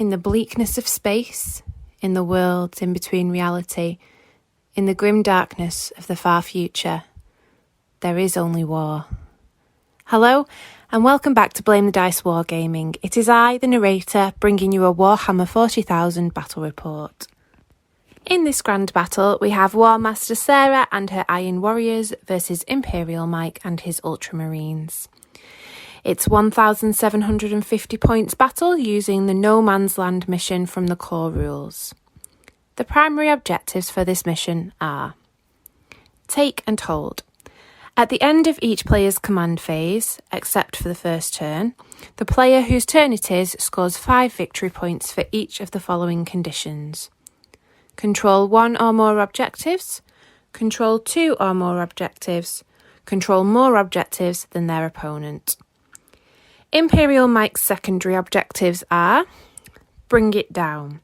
In the bleakness of space, in the worlds in between reality, in the grim darkness of the far future, there is only war. Hello, and welcome back to Blame the Dice Wargaming. It is I, the narrator, bringing you a Warhammer 40,000 battle report. In this grand battle, we have War Master Sarah and her Iron Warriors versus Imperial Mike and his Ultramarines. It's 1,750 points battle using the No Man's Land mission from the core rules. The primary objectives for this mission are: take and hold. At the end of each player's command phase, except for the first turn, the player whose turn it is scores 5 victory points for each of the following conditions: control 1 or more objectives, control 2 or more objectives, control more objectives than their opponent. Imperial Mike's secondary objectives are: bring it down.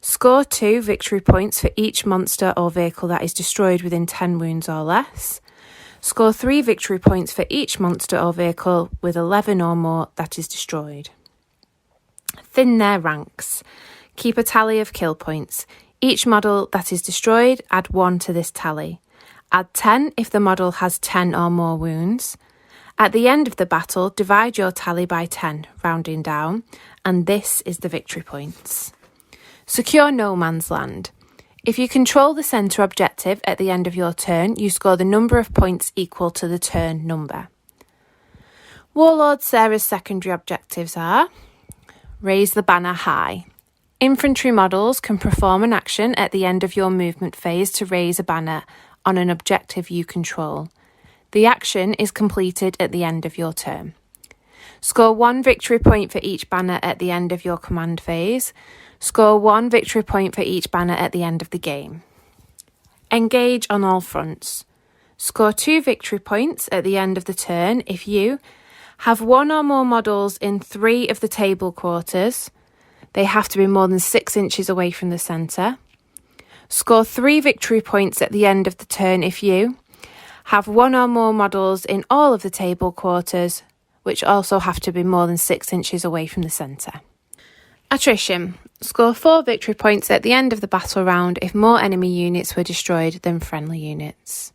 Score 2 victory points for each monster or vehicle that is destroyed within 10 wounds or less. Score 3 victory points for each monster or vehicle with 11 or more that is destroyed. Thin their ranks. Keep a tally of kill points. Each model that is destroyed, add 1 to this tally. Add 10 if the model has 10 or more wounds. At the end of the battle, divide your tally by 10, rounding down, and this is the victory points. Secure No Man's Land. If you control the centre objective at the end of your turn, you score the number of points equal to the turn number. Warlord Sarah's secondary objectives are: raise the banner high. Infantry models can perform an action at the end of your movement phase to raise a banner on an objective you control. The action is completed at the end of your turn. Score 1 victory point for each banner at the end of your command phase. Score 1 victory point for each banner at the end of the game. Engage on all fronts. Score 2 victory points at the end of the turn if you have 1 or more models in 3 of the table quarters. They have to be more than 6 inches away from the centre. Score 3 victory points at the end of the turn if you have 1 or more models in all of the table quarters, which also have to be more than 6 inches away from the centre. Attrition. Score 4 victory points at the end of the battle round if more enemy units were destroyed than friendly units.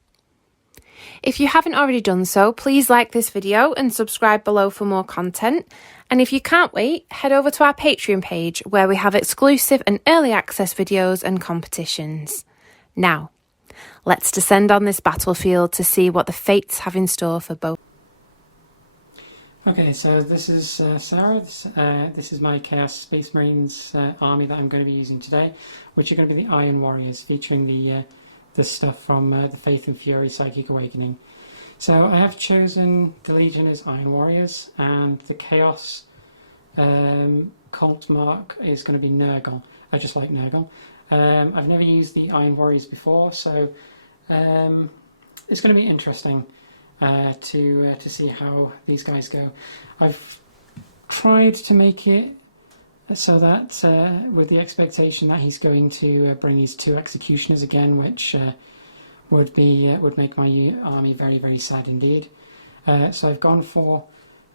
If you haven't already done so, please like this video and subscribe below for more content. And if you can't wait, head over to our Patreon page where we have exclusive and early access videos and competitions. Now, let's descend on this battlefield to see what the fates have in store for both. Okay, so this is Sarah. This is my Chaos Space Marines army that I'm going to be using today, which are going to be the Iron Warriors, featuring the stuff from the Faith and Fury Psychic Awakening. So I have chosen the Legion as Iron Warriors, and the Chaos cult mark is going to be Nurgle. I just like Nurgle. I've never used the Iron Warriors before, so it's going to be interesting to see how these guys go. I've tried to make it so that with the expectation that he's going to bring his 2 executioners again, which would make my army very, very sad indeed. So I've gone for,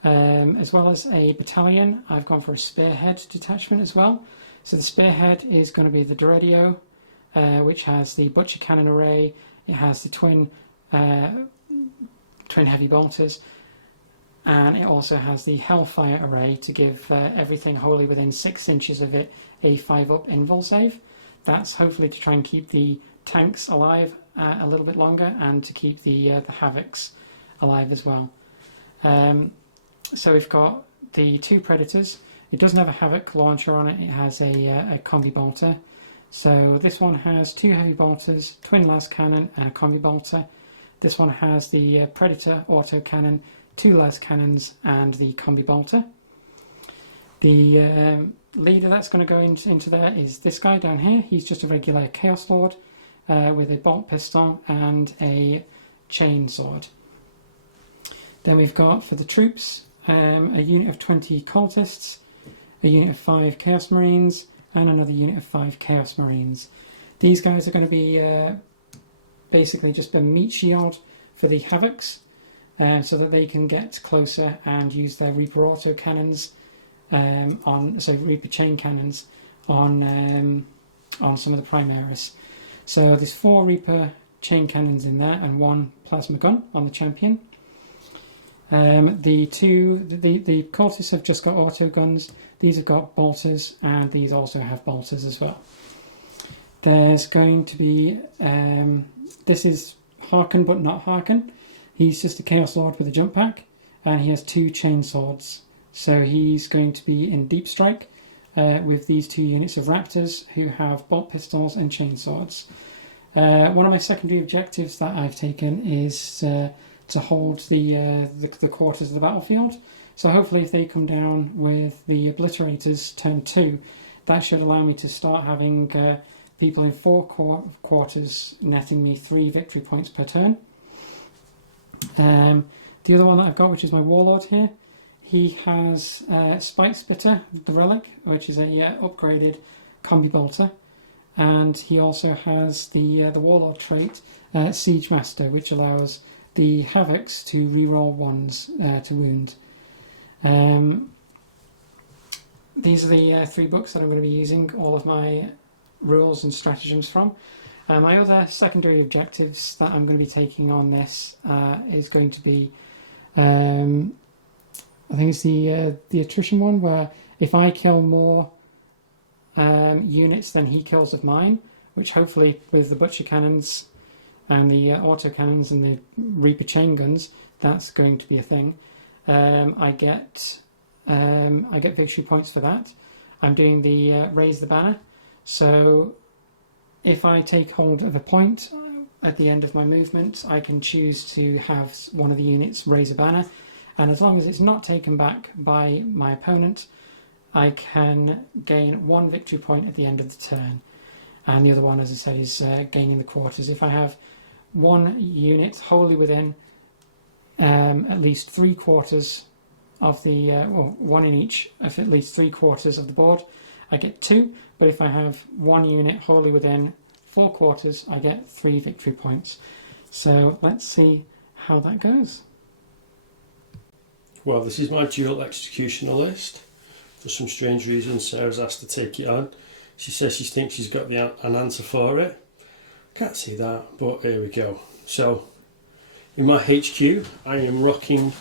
as well as a battalion, I've gone for a Spearhead Detachment as well. So the Spearhead is going to be the Doredio, which has the Butcher Cannon array. It has the twin heavy bolters, and it also has the Hellfire array to give everything wholly within 6 inches of it a 5-up invul save. That's hopefully to try and keep the tanks alive a little bit longer, and to keep the Havocs alive as well. So we've got the 2 Predators. It doesn't have a Havoc launcher on it, it has a combi bolter. So this one has 2 heavy bolters, twin las cannon and a combi bolter. This one has the Predator auto cannon, 2 las cannons and the combi bolter. The leader that's going to go into there is this guy down here. He's just a regular Chaos Lord with a bolt pistol and a chain sword. Then we've got, for the troops, a unit of 20 cultists, a unit of 5 Chaos Marines, and another unit of 5 Chaos Marines. These guys are going to be basically just a meat shield for the Havocs, so that they can get closer and use their Reaper auto cannons Reaper chain cannons on some of the Primaris. So there's 4 Reaper chain cannons in there and 1 plasma gun on the champion. The cultists have just got auto guns. These have got bolters, and these also have bolters as well. There's going to be this is Harken but not Harken. He's just a Chaos Lord with a jump pack, and he has 2 chain swords. So he's going to be in deep strike with these 2 units of Raptors who have bolt pistols and chain swords. One of my secondary objectives that I've taken is to hold the quarters of the battlefield. So hopefully if they come down with the Obliterators turn 2, that should allow me to start having people in 4 quarters netting me 3 victory points per turn. The other one that I've got, which is my Warlord here, he has Spike Spitter, the Relic, which is a upgraded combi bolter. And he also has the Warlord trait, Siege Master, which allows the Havocs to reroll 1s to wound. These are the 3 books that I'm going to be using all of my rules and stratagems from. My other secondary objectives that I'm going to be taking on this is going to be, I think it's the attrition one, where if I kill more units than he kills of mine, which hopefully with the butcher cannons and the auto cannons and the Reaper chain guns, that's going to be a thing. I get victory points for that. I'm doing the raise the banner. So if I take hold of a point at the end of my movement, I can choose to have one of the units raise a banner, and as long as it's not taken back by my opponent, I can gain 1 victory point at the end of the turn. And the other one, as I said, is gaining the quarters. If I have 1 unit wholly within at least 3 quarters of the, 1 in each of at least 3 quarters of the board, I get 2. But if I have 1 unit wholly within 4 quarters, I get 3 victory points. So let's see how that goes. Well, this is my dual executioner list. For some strange reason, Sarah's asked to take it on. She says she thinks she's got an answer for it. Can't see that, but here we go. So, in my HQ, I am rocking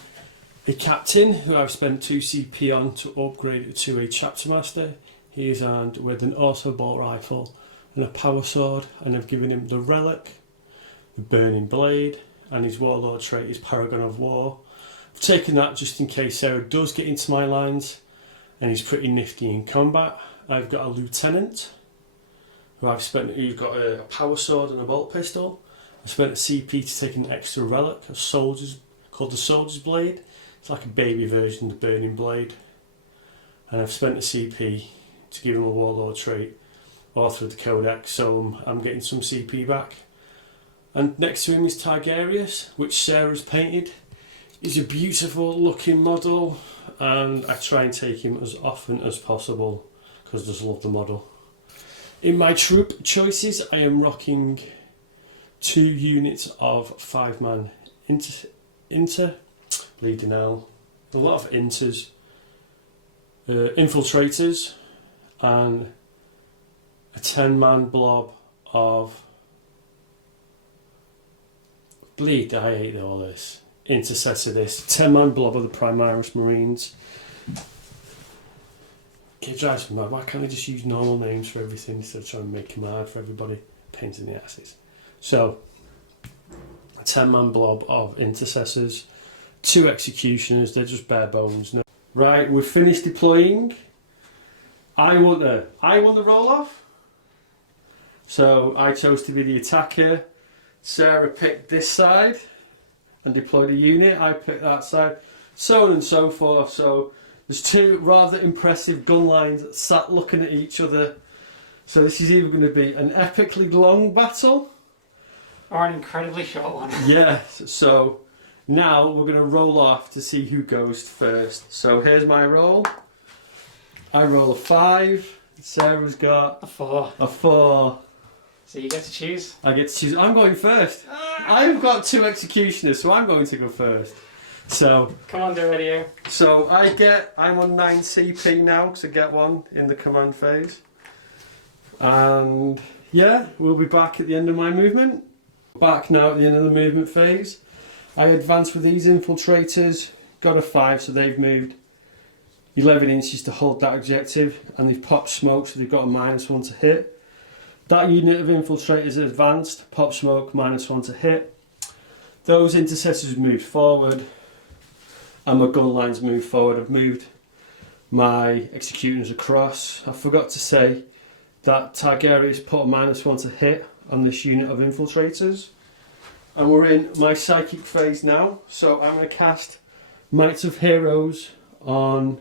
a captain who I've spent 2 CP on to upgrade it to a chapter master. He is armed with an auto bolt rifle and a power sword, and I've given him the relic, the burning blade, and his warlord trait is Paragon of War. I've taken that just in case Sarah does get into my lines, and he's pretty nifty in combat. I've got a lieutenant who's got a power sword and a bolt pistol. I spent a CP to take an extra relic, called the soldier's blade. It's like a baby version of the burning blade. And I've spent a CP to give him a warlord trait, author of the Codex, so I'm getting some CP back. And next to him is Tigurius, which Sarah's painted. He's a beautiful looking model, and I try and take him as often as possible because I just love the model. In my troop choices, I am rocking 2 units of 5-man inter, bleeding out, a lot of inters, infiltrators, and a 10-man blob of bleed. I hate all this. Intercessor, this 10-man blob of the Primaris Marines. It drives me mad. Why can't I just use normal names for everything instead of trying to make them hard for everybody? Pains in the asses. So, a 10-man blob of intercessors, 2 executioners. They're just bare bones. No. Right, we've finished deploying. I want the roll off. So I chose to be the attacker. Sarah picked this side and deployed a unit. I picked that side, so on and so forth. So there's 2 rather impressive gun lines sat looking at each other. So this is either going to be an epically long battle or an incredibly short one. Yes. So now we're going to roll off to see who goes first. So here's my roll. I roll a 5. Sarah's got a 4. A 4. So you get to choose? I get to choose. I'm going first. I've got 2 executioners, so I'm going to go first. So Come on, Deradio. So I'm on 9 CP now because I get one in the command phase. And yeah, we'll be back at the end of my movement. Back now at the end of the movement phase. I advanced with these infiltrators, got a 5, so they've moved 11 inches to hold that objective, and they've popped smoke, so they've got a -1 to hit. That unit of infiltrators advanced, pop smoke, -1 to hit. Those intercessors moved forward, and my gun lines moved forward. I've moved my executors across. I forgot to say that Tigurius put a -1 to hit on this unit of infiltrators. And we're in my psychic phase now, so I'm going to cast Might of Heroes on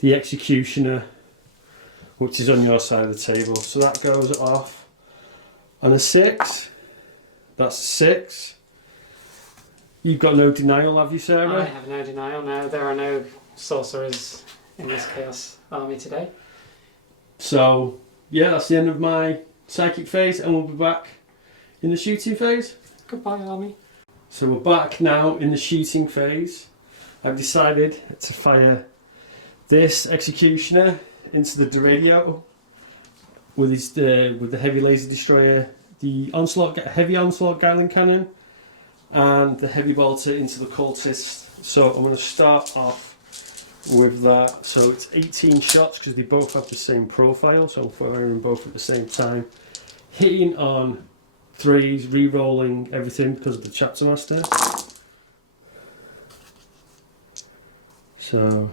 the Executioner, which is on your side of the table. So that goes off on a 6. That's a 6. You've got no denial, have you, Sarah? I have no denial. No, there are no sorcerers in this Chaos army today. So, yeah, that's the end of my psychic phase, and we'll be back in the shooting phase. Goodbye, army. So we're back now in the shooting phase. I've decided to fire this Executioner into the Deradio with the heavy laser destroyer, the heavy onslaught Gatling cannon, and the heavy bolter into the cultist. So I'm going to start off with that. So it's 18 shots because they both have the same profile. So I'm firing them both at the same time, hitting on 3s, re-rolling everything because of the chapter master. So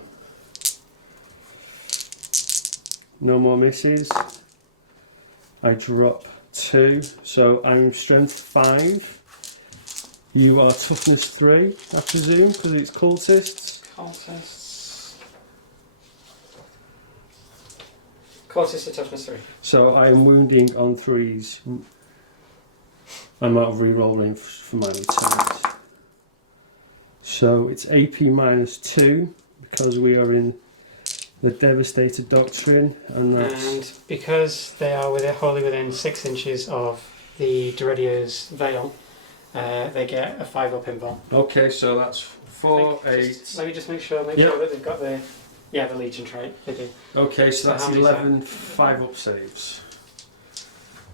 no more misses. I drop 2, so I'm strength 5. You are toughness 3, I presume, because it's cultists. Cultists are toughness 3. So I am wounding on 3s. I'm out of re-roll range for my lieutenant. So it's AP -2 because we are in the Devastator Doctrine, and because they are wholly within 6 inches of the Deradio's veil, they get a 5-up invul. Okay, so that's 4, 8. Let me just make sure that they've got the Legion trait. They do. Okay, so that's how 11 5-up saves.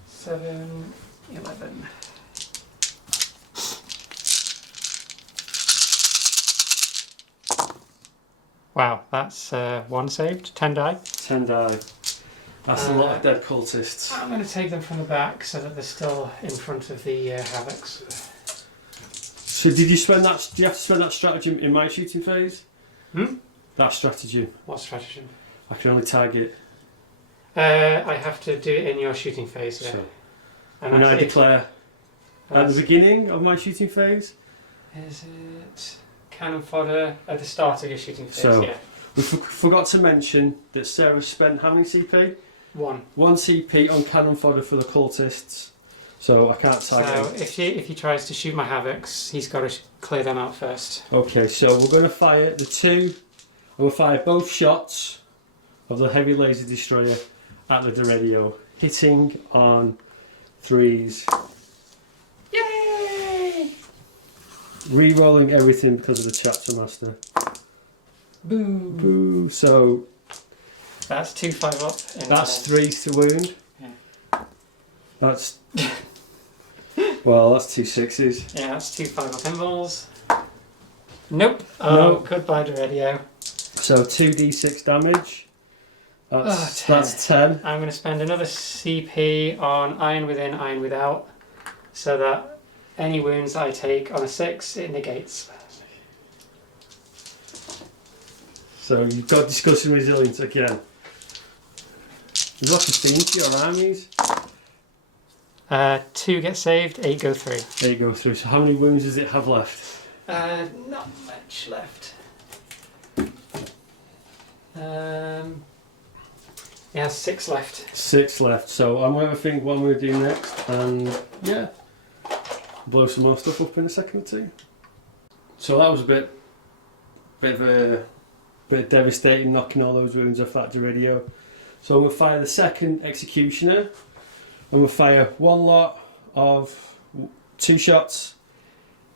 7, 11. Wow, that's 1 saved, 10 die. 10 die. That's a lot of dead cultists. I'm going to take them from the back so that they're still in front of the Havocs. So did you spend that? Do you have to spend that stratagem in my shooting phase? That stratagem. What stratagem? I can only target. I have to do it in your shooting phase, yeah. So, and I declare at the beginning of my shooting phase. Is it cannon fodder at the start of your shooting phase? So, yeah. We forgot to mention that Sarah spent how many CP? 1. 1 CP on cannon fodder for the cultists. So I can't target. So if he tries to shoot my Havocs, he's got to clear them out first. Okay, so we're going to fire the 2. I'm going to fire both shots of the heavy laser destroyer at the Deradio, hitting on 3s. Yay! Re-rolling everything because of the chapter master. Boo! Boo! So that's 2 5-up. that's 3s to wound. Yeah. That's well, that's 2 6s. Yeah, that's 2 5-up invuls. Nope. Nope. Goodbye, Deradio. So 2d6 damage. 10. That's 10. I'm going to spend another CP on Iron Within, Iron Without, so that any wounds I take on a 6, it negates. So you've got discussing resilience again. There's like a theme to your armies. 2 get saved, 8 go through. 8 go through. So how many wounds does it have left? Not much left. It has 6 left. 6 left. So I'm going to have a think what I'm going to do next, and yeah, blow some more stuff up in a second or 2. So that was a bit devastating, knocking all those wounds off that Deradio. So I'm going to fire the second Executioner. I'm going to fire 1 lot of 2 shots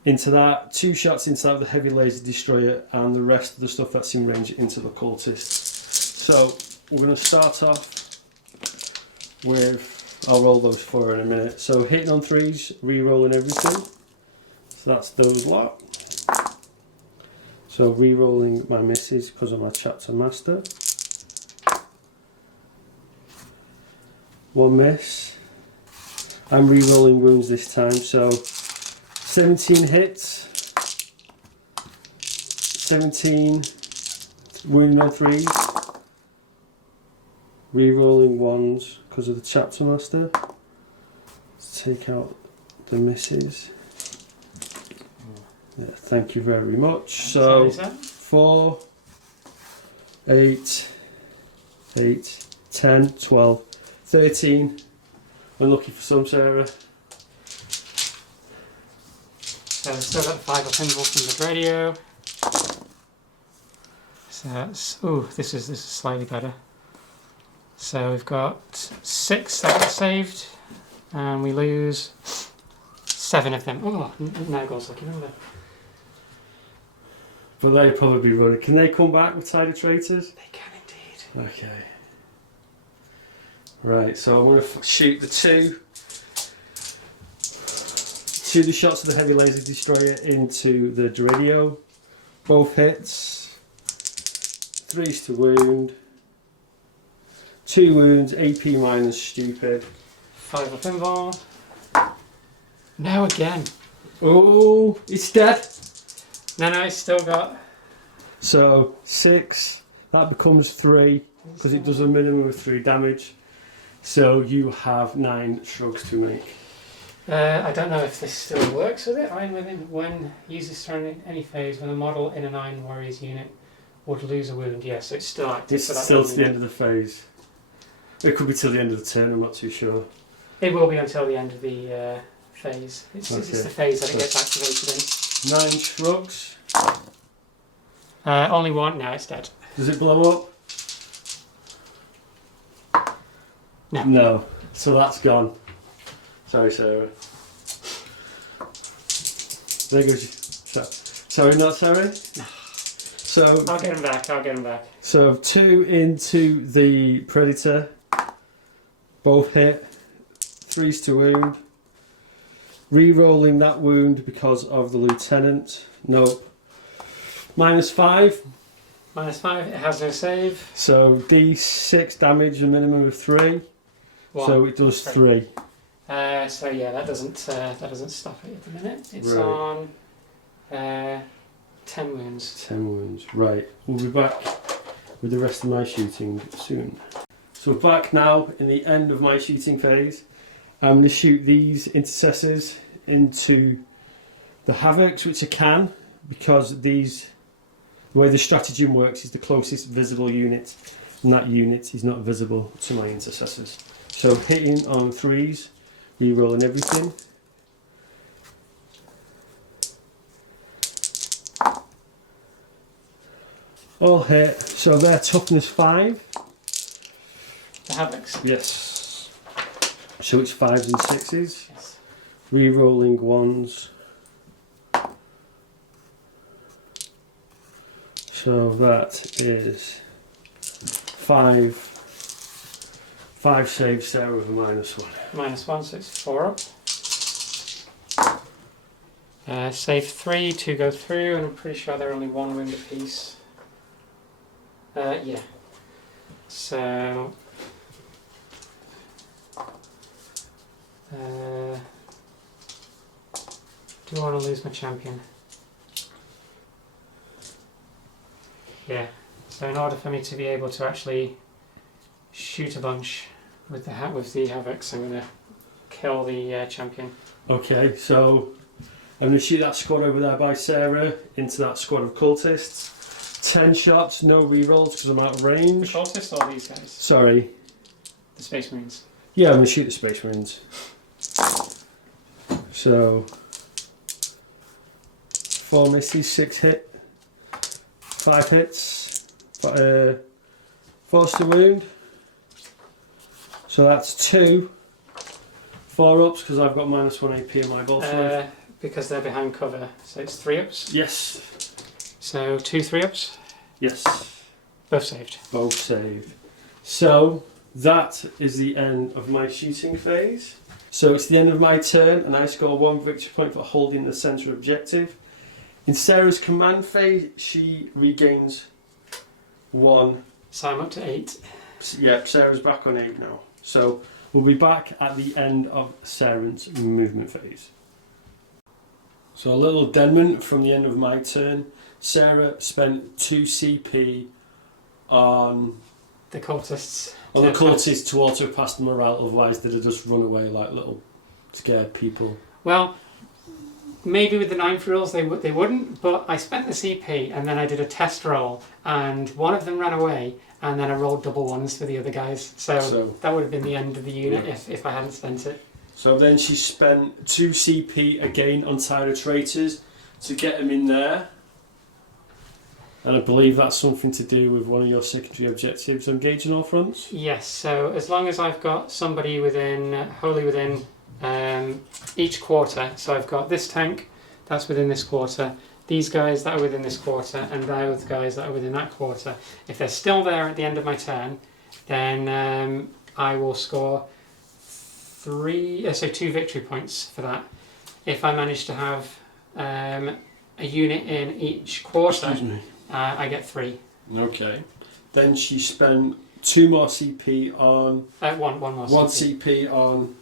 into that, 2 shots into that with the heavy laser destroyer, and the rest of the stuff that's in range into the cultists. So we're going to start off with, I'll roll those 4 in a minute. So hitting on 3s, re-rolling everything. So that's those lot. So re-rolling my misses because I'm a chapter master. 1 miss. I'm re-rolling wounds this time, so 17 hits, 17 wounding on 3s, re-rolling 1s because of the chapter master. Let's take out the misses. Yeah, thank you very much. So 4, 8, 8, 10, 12, 13. Unlucky for some, Sarah. So we've still got the 5 up invul from the radio. So that's, ooh, this is slightly better. So we've got 6 that got saved, and we lose 7 of them. Oh, Nagel's looking over. But they'll probably be running. Can they come back with Tidal Traitors? They can indeed. Okay. Right, so I'm going to shoot the 2 the shots of the heavy laser destroyer into the radio. Both hits. 3s to wound. 2 wounds, AP minus stupid. 5 up invul. No, again. Oh, it's dead. No, it's still got. So 6, that becomes 3 because it does a minimum of 3 damage. So you have 9 shrugs to make. I don't know if this still works with it. Iron Within, when users during any phase when a model in an Iron Warriors unit would lose a wound. Yes, so it's still active. It's still to the end of the phase. It could be till the end of the turn, I'm not too sure. It will be until the end of the phase. It's the phase that it gets activated in. 9 shrugs. Only 1, now it's dead. Does it blow up? No. No. So that's gone. Sorry, Sarah. There goes your... Sorry, not Sarah? No. So I'll get him back. So 2 into the Predator. Both hit. 3s to wound. Re-rolling that wound because of the Lieutenant. Nope. -5. -5, it has no save. So D6 damage, a minimum of 3. 1. So it does 3. So yeah, that doesn't stop it at the minute. It's right. on 10 wounds. 10 wounds. Right. We'll be back with the rest of my shooting soon. So back now in the end of my shooting phase. I'm going to shoot these intercessors into the Havocs, which I can, because these, the way the stratagem works is the closest visible unit, and that unit is not visible to my intercessors. So hitting on 3s, re-rolling everything. All hit, so they're toughness 5. The Havocs? Yes. So it's 5s and 6s. Yes. Re-rolling 1s. So that is 5 saves there with a -1. -1, so it's 4 up. Save 3 to go through, and I'm pretty sure they're only 1 wound apiece. Yeah. So. Do I want to lose my champion? Yeah. So in order for me to be able to actually shoot a bunch with the Havocs, I'm going to kill the champion. Okay, so I'm going to shoot that squad over there by Sarah into that squad of cultists. 10 shots, no rerolls because I'm out of range. The cultists or these guys? Sorry. The Space Marines. Yeah, I'm going to shoot the Space Marines. So 4 misses, 6 hit, 5 hits, 4's to wound. So that's 2. 4 ups because I've got -1 AP in my bolt throw. because they're behind cover. So it's 3-ups. Yes. So 2 3-ups. Yes. Both saved. Both saved. So that is the end of my shooting phase. So it's the end of my turn, and I score 1 victory point for holding the centre objective. In Sarah's command phase, she regains 1. So I'm up to 8. Yeah, Sarah's back on 8 now. So we'll be back at the end of Sarah's movement phase. So a little addendum from the end of my turn. Sarah spent 2 CP on The cultists. the cultists to auto pass the morale, otherwise they'd have just run away like little scared people. Well, maybe with the 9th rules they wouldn't, but I spent the CP and then I did a test roll and one of them ran away and then I rolled double ones for the other guys. So that would have been the end of the unit if I hadn't spent it. So then she spent 2 CP again on Tyrant Traitors to get them in there. And I believe that's something to do with one of your secondary objectives, engaging all fronts? Yes, so as long as I've got somebody wholly within each quarter, so I've got this tank, that's within this quarter, these guys that are within this quarter, and those guys that are within that quarter. If they're still there at the end of my turn, then I will score 2 victory points for that. If I manage to have a unit in each quarter, I get 3. Okay. Then she spent 2 more CP on... One more One CP. CP on...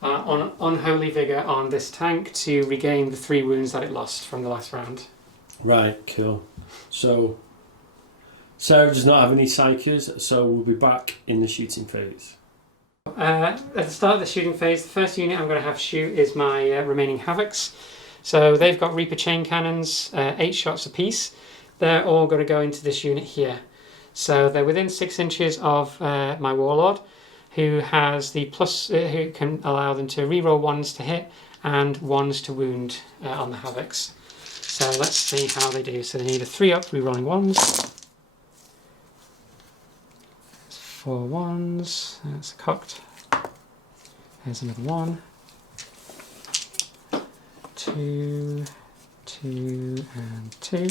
On Holy Vigour on this tank to regain the 3 wounds that it lost from the last round. Right, cool. So, Sarah does not have any psychers, so we'll be back in the shooting phase. At the start of the shooting phase, the first unit I'm going to have shoot is my remaining Havocs. So they've got Reaper chain cannons, 8 shots apiece. They're all going to go into this unit here. So they're within 6 inches of my Warlord, who has the plus, who can allow them to reroll 1s to hit and 1s to wound on the Havocs. So let's see how they do. So they need a 3-up rerolling 1s. 4 1s. That's cocked. There's another 1. 2, 2, and 2.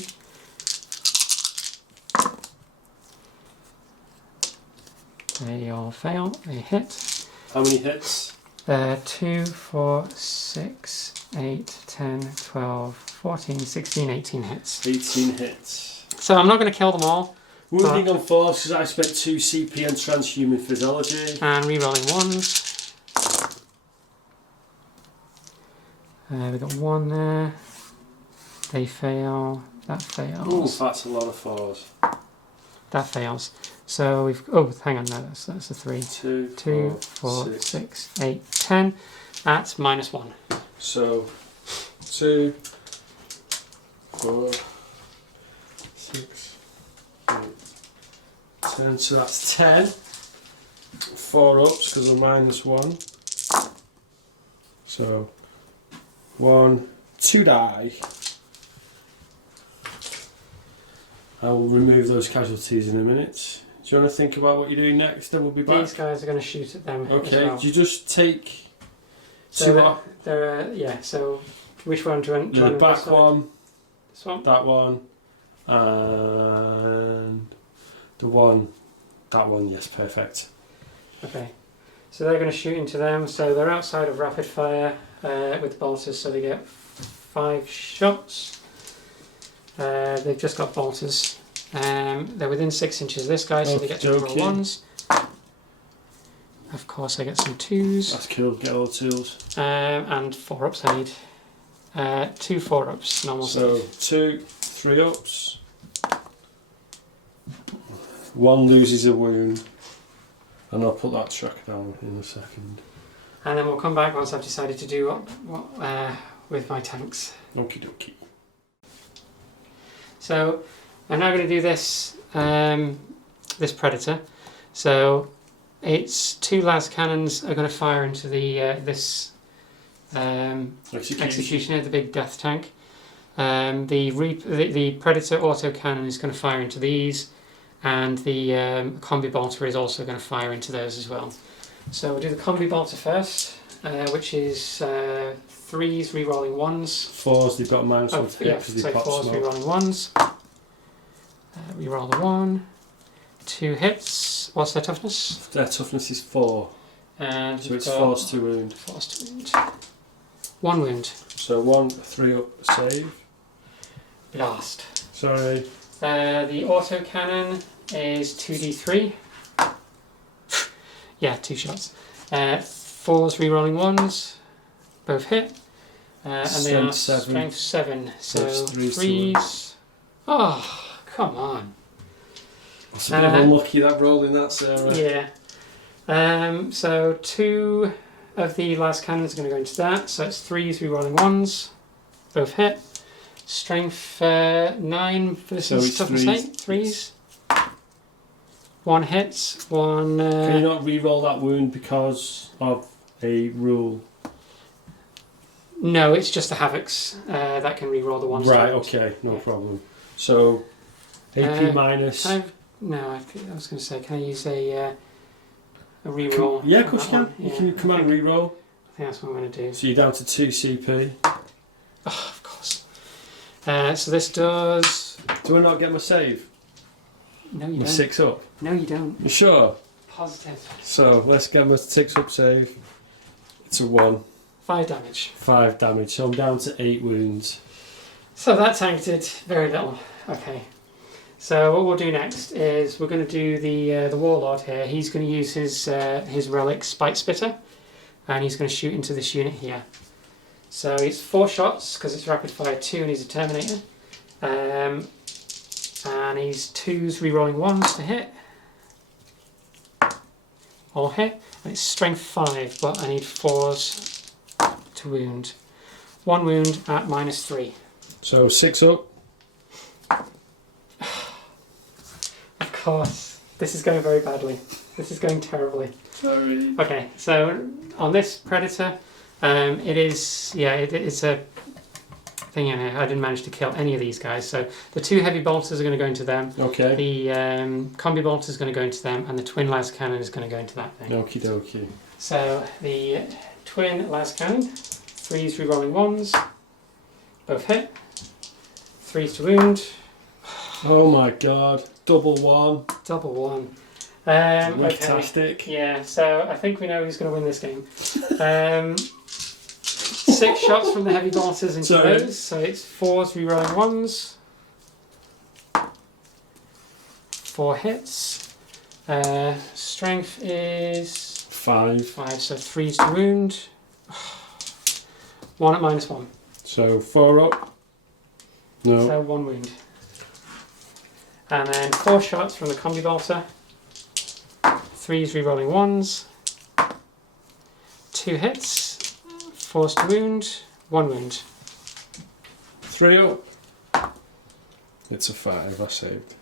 They all fail. They hit. How many hits? 2, 4, 6, 8, 10, 12, 14, 16, 18 hits. 18 hits. So I'm not going to kill them all. Wounding on force, because I spent 2 CP on transhuman physiology. And rerolling 1s. We've got 1 there. They fail. That fails. Ooh, that's a lot of 4s. That fails. So we've... Oh, hang on. No, that's a 3. 2, 4, 6, 8, 10. That's -1. So, 2, 4, 6, 8, 10. So that's 10. 4 ups because of -1. So, 1, 2 die. I will remove those casualties in a minute. Do you want to think about what you're doing next, and we'll be back? These guys are going to shoot at them. Okay, as well. do you just take... So yeah, so which one do you want? The back one, This one? that one, and the one, that one, yes, perfect. Okay. So they're going to shoot into them, so they're outside of rapid fire with bolters, so they get 5 shots. They've just got bolters. They're within 6 inches of this guy, so they get to roll 1s. Of course, I get some 2s. That's cool, get all the tools. And 4 ups I need. 2 4 ups, normal. So, 2 3 ups. 1 loses a wound. And I'll put that track down in a second. And then we'll come back once I've decided to do what with my tanks. Okie dokie. So I'm now going to do this this Predator. So its 2 las cannons are going to fire into the this Executioner, the big death tank. The Predator autocannon is going to fire into these, and the Combi Bolter is also going to fire into those as well. So we'll do the Combi Bolter first. which is 3s re-rolling 1s. 4s, they've got -1 to hit because they pop 4s smoke. re-rolling 1s. Re-roll the 1. 2 hits. What's their toughness? Their toughness is 4. And so it's force to wound. Force to wound. 1 wound. So 1 3-up save. Blast. Sorry. The autocannon is 2d3. Yeah, 2 shots. 4s re-rolling 1s. Both hit. And they are strength 7. So 3s. Oh, come on. It's a bit unlucky that rolling that, Sarah. Yeah. So 2 of the last cannons are going to go into that. So it's 3s re-rolling 1s. Both hit. Strength 9 versus toughness 8. 3s. 1 hits. 1. Can you not re-roll that wound because of a rule? No, it's just the Havocs that can re-roll the 1. Right, okay, no problem. So, AP minus. No, I was going to say, can I use a re-roll? Yeah, of course you can. One? You can come out and re-roll. I think that's what I'm going to do. So you're down to 2 CP. Oh, of course. So this does... Do I not get my save? No, you My don't. 6 up? No, you don't. You sure? Positive. So, let's get my 6 up save. It's a 1. 5 damage. 5 damage, so I'm down to 8 wounds. So that tanked it very little. Okay. So what we'll do next is we're going to do the Warlord here. He's going to use his Relics Spike Spitter, and he's going to shoot into this unit here. So it's 4 shots because it's rapid fire 2 and he's a Terminator. And he's 2s re-rolling 1s to hit. All hit. And it's strength 5, but I need 4s to wound. 1 wound at -3. So 6 up. Of course. This is going very badly. This is going terribly. Sorry. Okay, so on this Predator, it's a thing in here. I didn't manage to kill any of these guys. So the 2 heavy bolters are going to go into them. Okay. The combi bolter is going to go into them, and the twin las cannon is going to go into that thing. Okie dokie. So the twin las cannon, 3s re-rolling 1s, both hit. 3s to wound. Oh my god. Double 1. Double 1. Fantastic. Okay. Yeah, so I think we know who's going to win this game. 6 shots from the heavy bolters into those, so it's 4s re-rolling 1s. 4 hits. Strength is 5. 5, so 3s to wound. 1 at -1. So 4 up. No. So 1 wound. And then 4 shots from the combi bolter. 3s re-rolling 1s. 2 hits. 4s to wound. 1 wound. 3 up. It's a 5. I saved.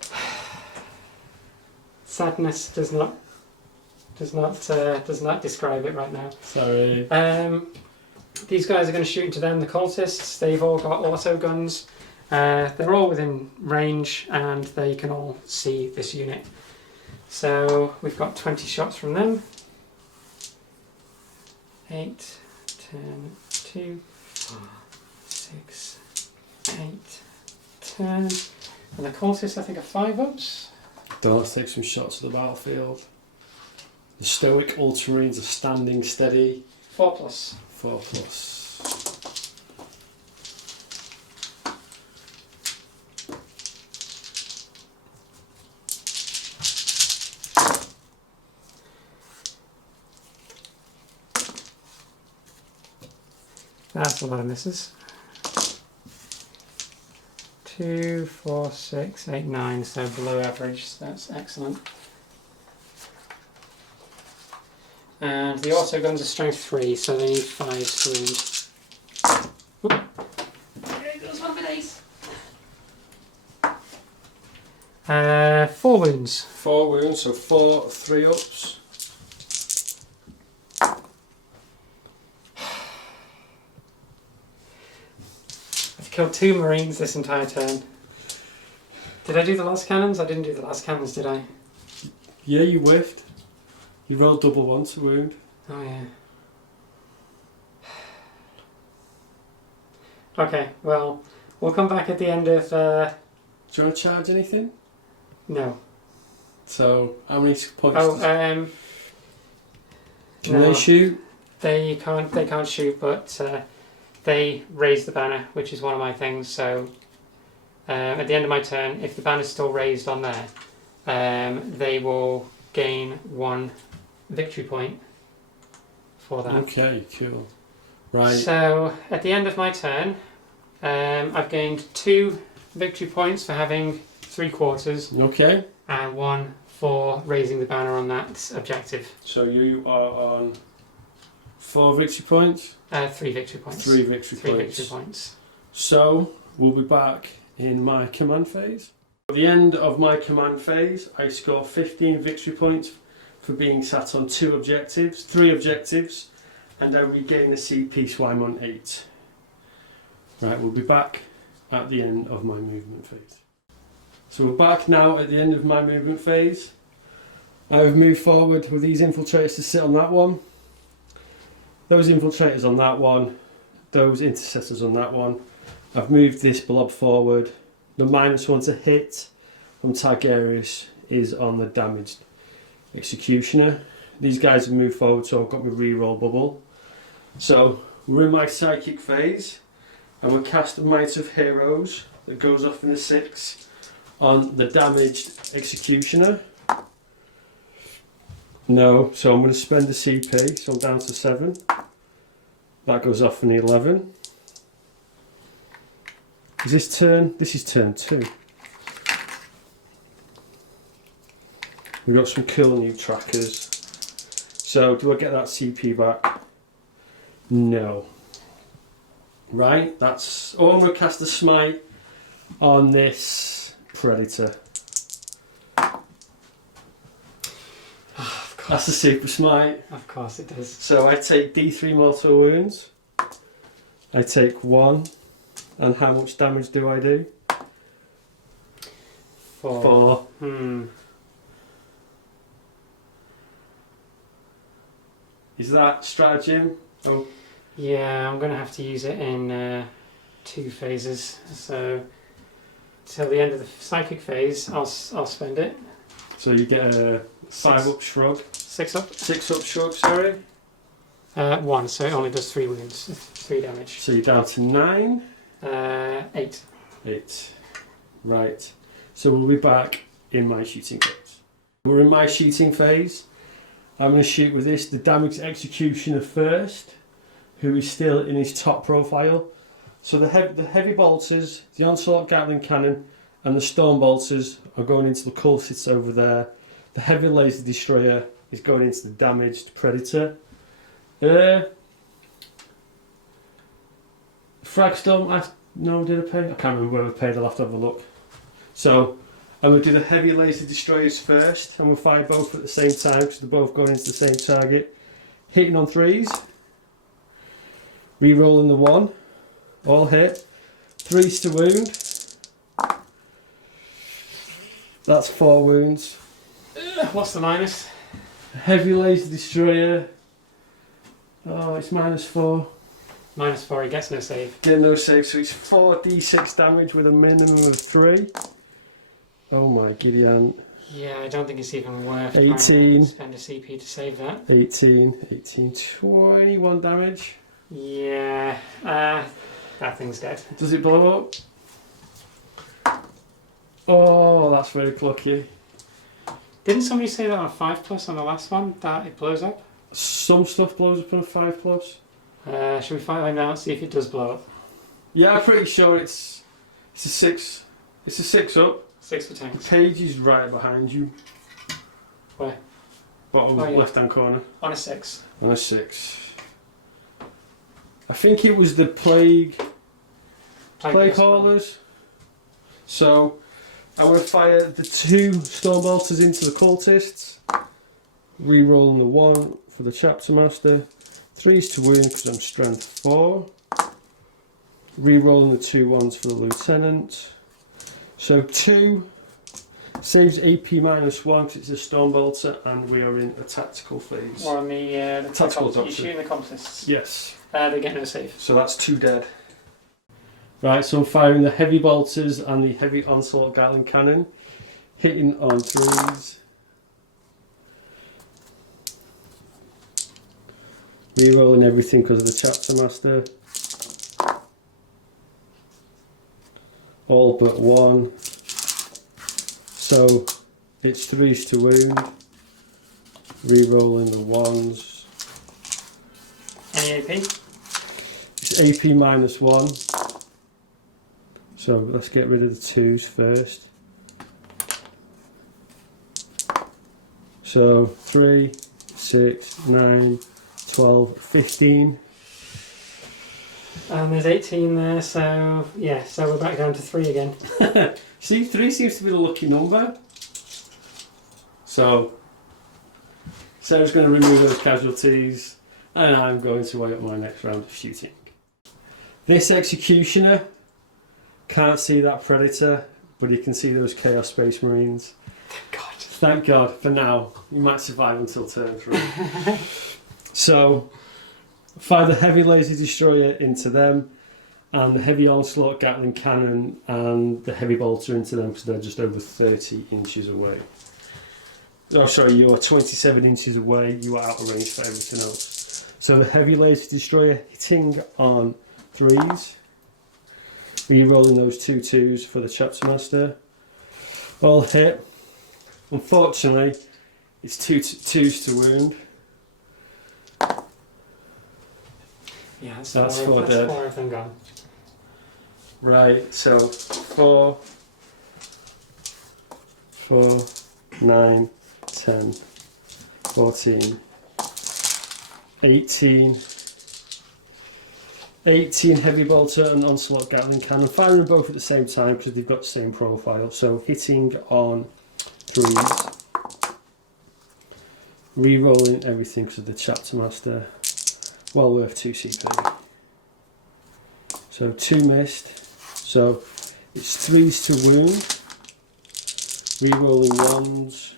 Sadness does not describe it right now. Sorry. These guys are going to shoot into them, the cultists. They've all got auto guns. They're all within range and they can all see this unit. So we've got 20 shots from them. 8, 10, 2, 6, 8, 10. And the cultists I think are 5 ups. Don't let's take some shots of the battlefield. The stoic Ultramarines are standing steady. 4 plus. 4 plus. That's a lot of misses. 2, 4, 6, 8, 9, so below average, so that's excellent. And the auto guns are strength 3, so they need 5s to wound. Oop. There goes one of these. 4 wounds. 4 wounds, so 4 3 ups. I've killed 2 Marines this entire turn. Did I do the last cannons? I didn't do the last cannons, did I? Yeah, you whiffed. You rolled double 1 to wound. Oh yeah. Okay, well, we'll come back at the end of... Do you want to charge anything? No. So, how many points? Oh, can no. they shoot? They can't shoot, but they raise the banner, which is one of my things. So at the end of my turn, if the banner's still raised on there, they will gain 1 victory point for that. Okay, cool. Right. So at the end of my turn, I've gained 2 victory points for having 3/4, Okay. and 1 for raising the banner on that objective. So you are on 4 victory points? 3 victory points. 3 victory Three points. victory points. So, we'll be back in my command phase. At the end of my command phase, I score 15 victory points for being sat on 3 objectives, and I regain a CP, so I'm on 8. Right, we'll be back at the end of my movement phase. So we're back now at the end of my movement phase. I've moved forward with these infiltrators to sit on that one, those infiltrators on that one, those intercessors on that one. I've moved this blob forward. The -1 to hit from Tigurius is on the damaged executioner. These guys have moved forward, so I've got my reroll bubble. So we're in my psychic phase, and we cast a Might of Heroes that goes off in a 6 on the damaged executioner. No, so I'm going to spend the CP, so I'm down to 7. That goes off in the 11. Is this turn? This is turn 2. We've got some cool new trackers. So, do I get that CP back? No. Right, that's... Oh, I'm going to cast a smite on this Predator. That's a super smite. Of course it does. So I take D3 mortal wounds. I take 1. And how much damage do I do? 4. Is that stratagem? Oh. Yeah, I'm going to have to use it in 2 phases. So till the end of the psychic phase, I'll spend it. So you get a 5 up shrug. 6 up? 6 up shrug, sorry. 1, so it only does 3 wounds, 3 damage. So you're down to 9. 8. 8. Right. So we'll be back in my shooting phase. We're in my shooting phase. I'm going to shoot with this, the damaged executioner first, who is still in his top profile. So the heavy bolters, the onslaught Gatling cannon, and the storm bolters are going into the cultists over there. The heavy laser destroyer is going into the damaged predator. Frag storm, no, did I pay? I can't remember whether I paid, I'll have to have a look. So, I'm going to do the heavy laser destroyers first, and we'll fire both at the same time because they're both going into the same target. Hitting on 3s. Re-rolling the 1. All hit. 3s to wound. That's 4 wounds. What's the minus? Heavy laser destroyer. Oh, it's -4. -4, he gets no save. Get no save, so it's 4d6 damage with a minimum of 3. Oh my Gideon. Yeah, I don't think it's even worth 18. trying to spend a CP to save that. 18, 21 damage. Yeah, that thing's dead. Does it blow up? Oh, that's very plucky. Didn't somebody say that on a 5+ on the last one, that it blows up? Some stuff blows up on a 5+. Should we find out and see if it does blow up? Yeah, I'm pretty sure it's a 6. It's a 6 up. 6 for The tanks. page is right behind you. Where? Bottom Oh, yeah. left hand corner. On a 6. On a 6. I think it was the plague haulers. So I'm going to fire the 2 storm bolters into the cultists. Re-rolling the 1 for the chapter master. 3s to wound because I'm strength 4. Re-rolling the 2 ones for the lieutenant. So 2 saves AP -1 because it's a storm bolter, and we are in a tactical phase. Or on the Tactical you're doctor. shooting the cultists. Yes. They get no save. So that's 2 dead. Right, so I'm firing the heavy bolters and the heavy onslaught Gatling cannon, hitting on 3s. Rerolling everything because of the chapter master. All but 1. So it's 3s to wound. Rerolling the 1s. Any AP? It's AP -1. So let's get rid of the 2s first. So 3, 6, 9, 12, 15. And there's 18 there, so yeah, so we're back down to 3 again. See, 3 seems to be the lucky number. So Sarah's going to remove those casualties, and I'm going to weigh up my next round of shooting. This executioner can't see that predator, but he can see those Chaos Space Marines. God. Thank God, for now. You might survive until turn 3. So, fire the heavy laser destroyer into them, and the heavy onslaught Gatling cannon and the heavy bolter into them because they're just over 30 inches away. Oh, sorry, you're 27 inches away. You are out of range for everything else. So the heavy laser destroyer hitting on 3s. Re-rolling those 2 2s for the chapter master. All hit. Unfortunately, it's 2 2s to wound. Yeah, That's 4 dead. 4 of them gone. Right, so 4, 9, 10, 14, 18. 18 heavy bolter and onslaught Gatling cannon, firing them both at the same time because they've got the same profile. So hitting on 3s, re-rolling everything because of the chapter master, well worth 2 CP. So 2 missed, so it's 3s to wound, re-rolling 1s,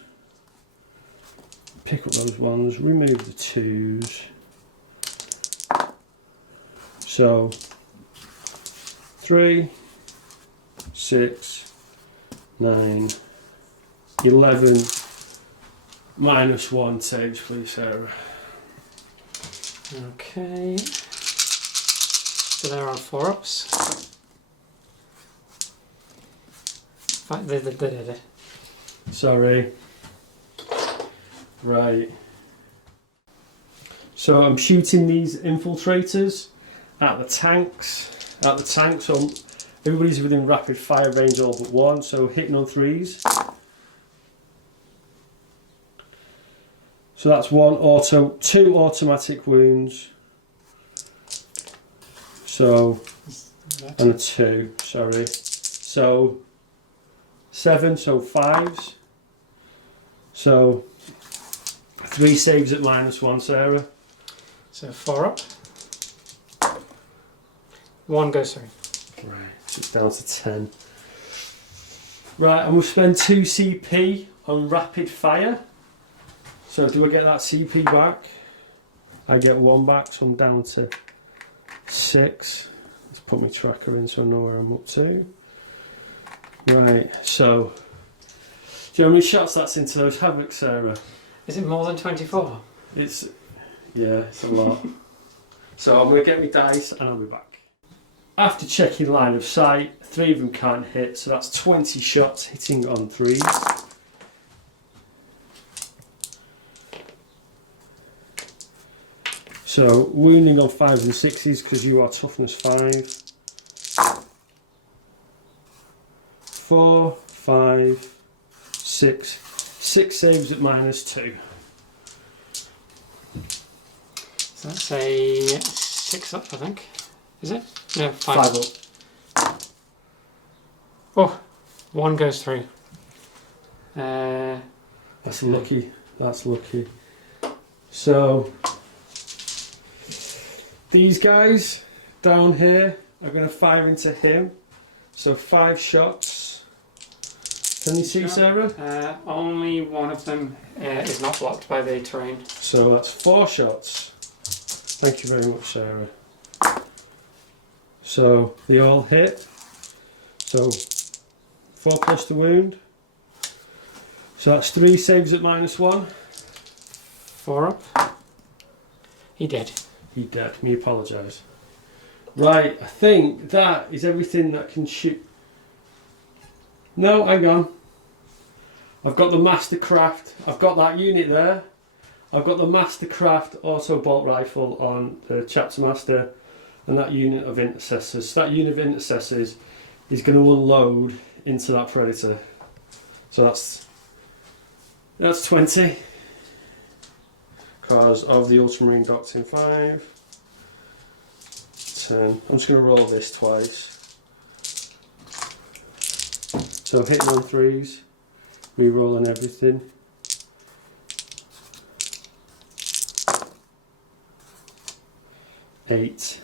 pick up those 1s, remove the 2s. So 3, 6, 9, 11, -1 saves, please, Sarah. Okay. So they're on 4-ups. Sorry. Right. So I'm shooting these infiltrators at the tanks. So everybody's within rapid fire range all but 1. So hitting on 3s. So that's 2 automatic wounds. So and a 2. Sorry. So 7. So 5s. So 3 saves at -1, Sarah. So 4 up. 1 goes through. Right, so it's down to 10. Right, and we'll spend 2 CP on rapid fire. So do I get that CP back? I get 1 back, so I'm down to 6. Let's put my tracker in so I know where I'm up to. Right, so do you know how many shots that's into those Havoc, Sarah? Is it more than 24? It's a lot. So I'm going to get my dice and I'll be back. After checking line of sight, 3 of them can't hit, so that's 20 shots hitting on 3s. So wounding on 5s and 6s because you are toughness 5. 4, 5, 6. 6 saves at -2. So that's a 6 up, I think. Is it? No, 5 up. Oh, 1 goes through. That's lucky. That's lucky. So these guys down here are going to fire into him. So 5 shots. Can you see, Sarah? Only one of them is not blocked by the terrain. So that's 4 shots. Thank you very much, Sarah. So they all hit. So 4 plus the wound. So that's 3 saves at -1. 4 up. He did. He dead. Me apologise. Right, I think that is everything that can shoot. No, hang on. I've got the Mastercraft. I've got that unit there. I've got the Mastercraft auto bolt rifle on the Chapter Master and that unit of intercessors. So that unit of intercessors is going to unload into that Predator. So that's 20. Because of the Ultramarine Doctrine 5. 10. I'm just going to roll this twice. So hitting on 3s. Re-rolling everything. 8.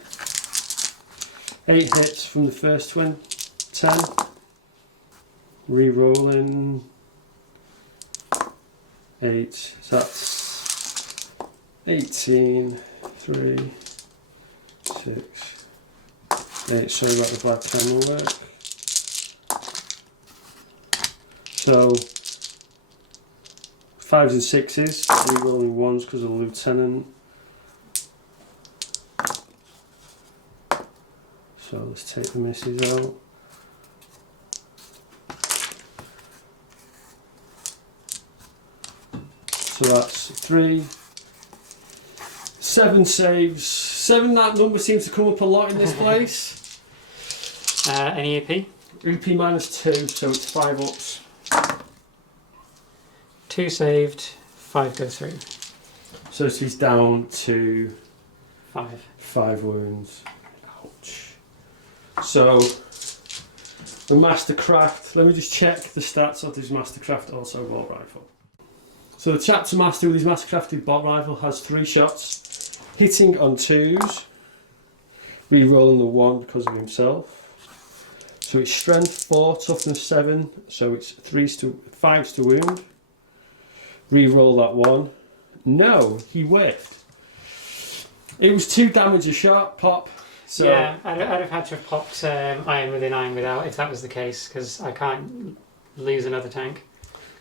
8 hits from the first 10. Re-rolling 8. So that's 18. 3, 6, 8. Sorry about the bad camera work. So 5s and 6s. Re-rolling 1s because of the Lieutenant. So let's take the misses out. So that's 3, 7 saves. 7, that number seems to come up a lot in this place. Any AP? EP -2, so it's 5 ups. 2 saved, 5 go through. So she's down to 5. 5 wounds. Ouch. So the Mastercraft, let me just check the stats of this Mastercraft auto bolt rifle. So the Chapter Master with his Mastercrafted bolt rifle has 3 shots, hitting on 2s, re-rolling the 1 because of himself. So it's strength 4, toughness 7, so it's 5s to wound. Re-roll that 1. No, he whiffed. It was 2 damage a shot, pop. So yeah, I'd have had to have popped iron within iron without if that was the case, because I can't lose another tank.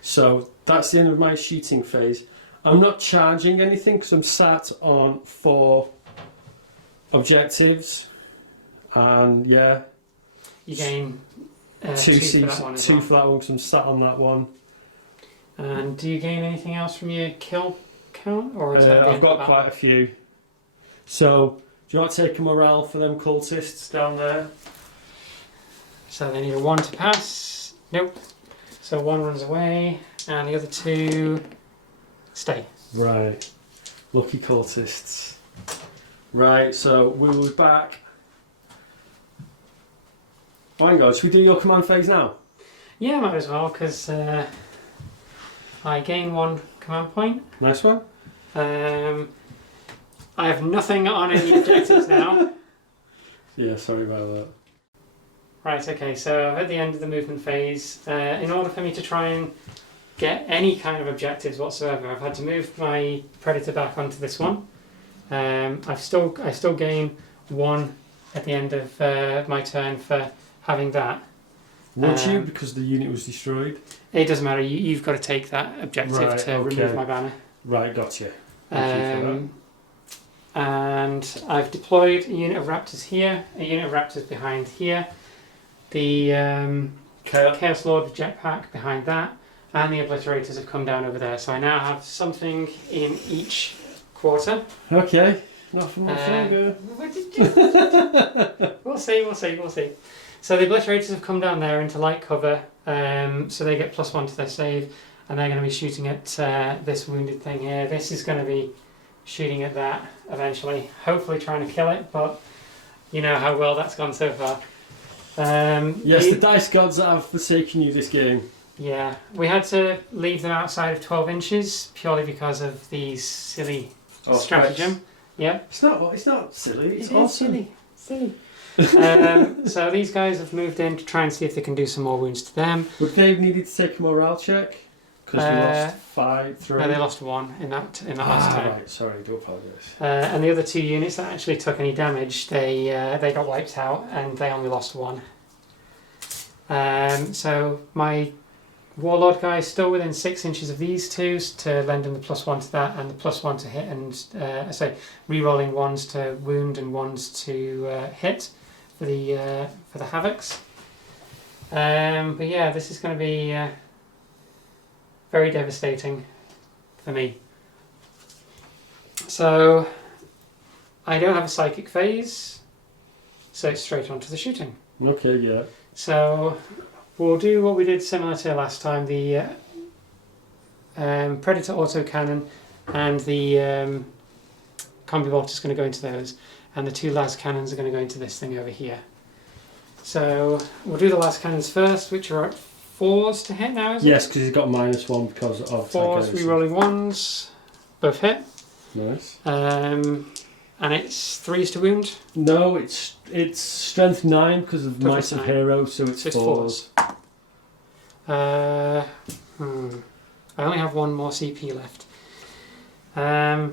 So that's the end of my shooting phase. I'm not charging anything because I'm sat on 4 objectives, and yeah, you gain 2 for that one. 2 for that one because I'm sat on that one. And do you gain anything else from your kill count, or is that the I've end got of that? quite a few. So do you want to take a morale for them cultists down there? So they need a 1 to pass. Nope. So 1 runs away, and the other 2 stay. Right. Lucky cultists. Right, so we'll be back. Oh, hang on, should we do your command phase now? Yeah, might as well, because I gain 1 command point. Nice one. I have nothing on any objectives now. Yeah, sorry about that. Right, okay, so at the end of the movement phase, in order for me to try and get any kind of objectives whatsoever, I've had to move my Predator back onto this one. I still gain 1 at the end of my turn for having that. Would you, because the unit was destroyed? It doesn't matter, you've got to take that objective to remove my banner. Right, gotcha. Thank you for that. And I've deployed a unit of Raptors here, a unit of Raptors behind here, the Chaos Lord jetpack behind that, and the Obliterators have come down over there. So I now have something in each quarter. Okay, not from my finger. We'll see. So the Obliterators have come down there into light cover, so they get +1 to their save, and they're going to be shooting at this wounded thing here. This is going to be shooting at that eventually, hopefully trying to kill it, but you know how well that's gone so far. Yes, the dice gods have forsaken you this game. Yeah, we had to leave them outside of 12 inches purely because of these silly stratagem. Yeah, it's not silly. It's it awesome. Silly. So these guys have moved in to try and see if they can do some more wounds to them. Would they have needed to take a morale check? Because we lost 3. No, they lost 1 in that last turn. Right, sorry, do apologise. And the other 2 units that actually took any damage, they got wiped out and they only lost 1. So my Warlord guy is still within 6 inches of these two to lend him the +1 to that and the +1 to hit, and so re-rolling 1s to wound and 1s to hit for the havocs. But yeah, this is going to be very devastating for me. So I don't have a psychic phase, so it's straight on to the shooting. Okay, yeah. So we'll do what we did similar to last time, the Predator autocannon and the combi bolt is going to go into those, and the 2 las cannons are going to go into this thing over here. So we'll do the las cannons first, which are at 4s to hit now, is it? Yes, because he's got -1 because of 4s, re-rolling 1s, both hit. Nice. And it's 3s to wound. No, it's strength 9 because of Might of 9. Hero, so it's 4s. I only have 1 more CP left. I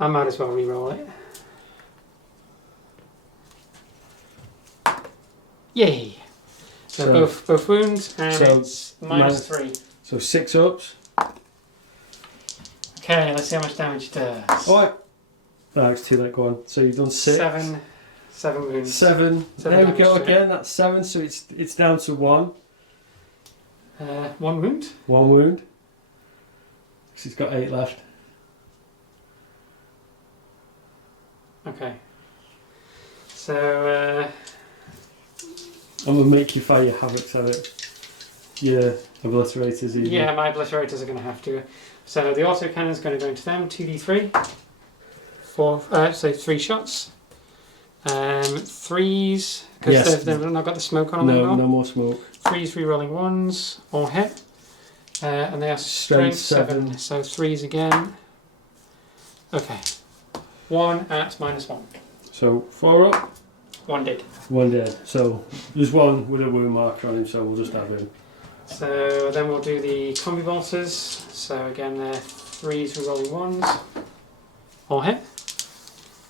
might as well re-roll it. Yay! So both wounds, and it's -3. So 6 ups. Okay, let's see how much damage it does. Alright. No, it's too late, go on. So you've done 6. 7 wounds. 7. There we go again, that's 7, so it's down to 1. 1 wound. 1 wound. So he's got 8 left. Okay. So I'm going to make you fire your havocs at it. Yeah, obliterators even. yeah, my obliterators are going to have to. So the autocannon is going to go into them, 2d3. 3 shots. 3s, because Yes. they've not got the smoke on them anymore. No more smoke. 3s, re-rolling 1s, all hit. And they are strength 7, so 3s again. Okay. 1 at -1. So 4 up. 1 did. 1 dead. So there's 1 with a wound marker on him, so we'll just have him. So then we'll do the combi bolters. So again, they're 3s, re-rolling 1s, all hit.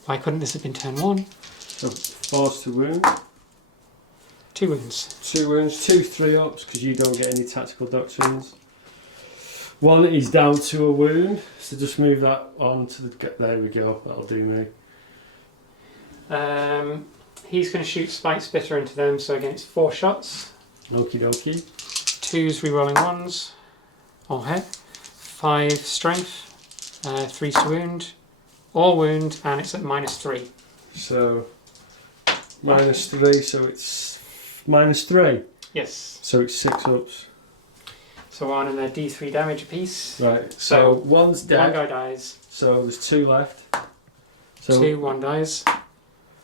Why couldn't this have been turn 1? So 4s to wound. 2 wounds. 2 wounds, 2 3-ups because you don't get any tactical doctrines. 1 is down to a wound, so just move that on to the. There we go, that'll do me. He's going to shoot Spike Spitter into them, so again it's 4 shots. Okie dokie. 2s, re-rolling 1s, all hit. 5 strength, 3 to wound, all wound, and it's at -3. So -3, so it's -3. Yes. So it's 6 ups. So 1 and a d3 damage apiece. Right. So 1's dead. 1 guy dies. So there's 2 left. So 2, 1 dies.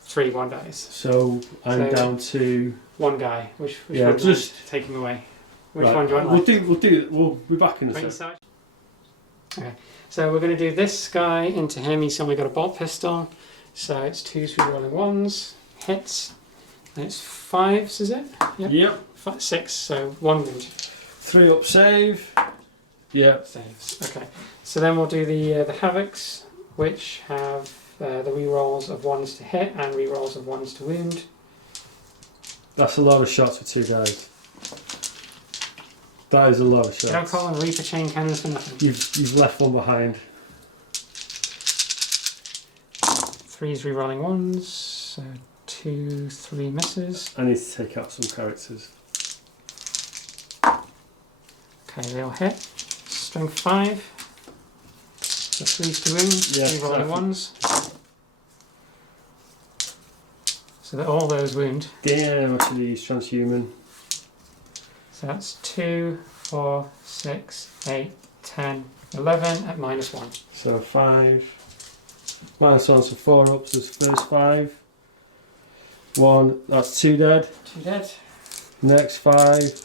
3, 1 dies. So I'm So down to 1 guy. Which yeah, one just take him away? Which right. one do you want? We'll be back in a Right, second. okay. So we're going to do this guy into him. He's only got a bolt pistol. So it's 2s, re-rolling 1s, hits, and it's 5s, is it? Yep. 6. So 1 wound. 3 up save. Yep. Saves. Okay. So then we'll do the havocs, which have the re-rolls of 1s to hit and re-rolls of 1s to wound. That's a lot of shots for 2 guys. That is a lot of shots. You don't call them Reaper chain cannons for nothing. You've left 1 behind. 3s, re-rolling 1s, so 2, 3 misses. I need to take out some characters. Okay, they all hit. Strength 5. So 3s to wound, Yeah, re-rolling 1s. So that all those wound. Damn, I should use transhuman. So that's 2, 4, 6, 8, 10, 11 at -1. So 5. -1, so 4 ups, there's first 5. 1, that's 2 dead. 2 dead. Next 5.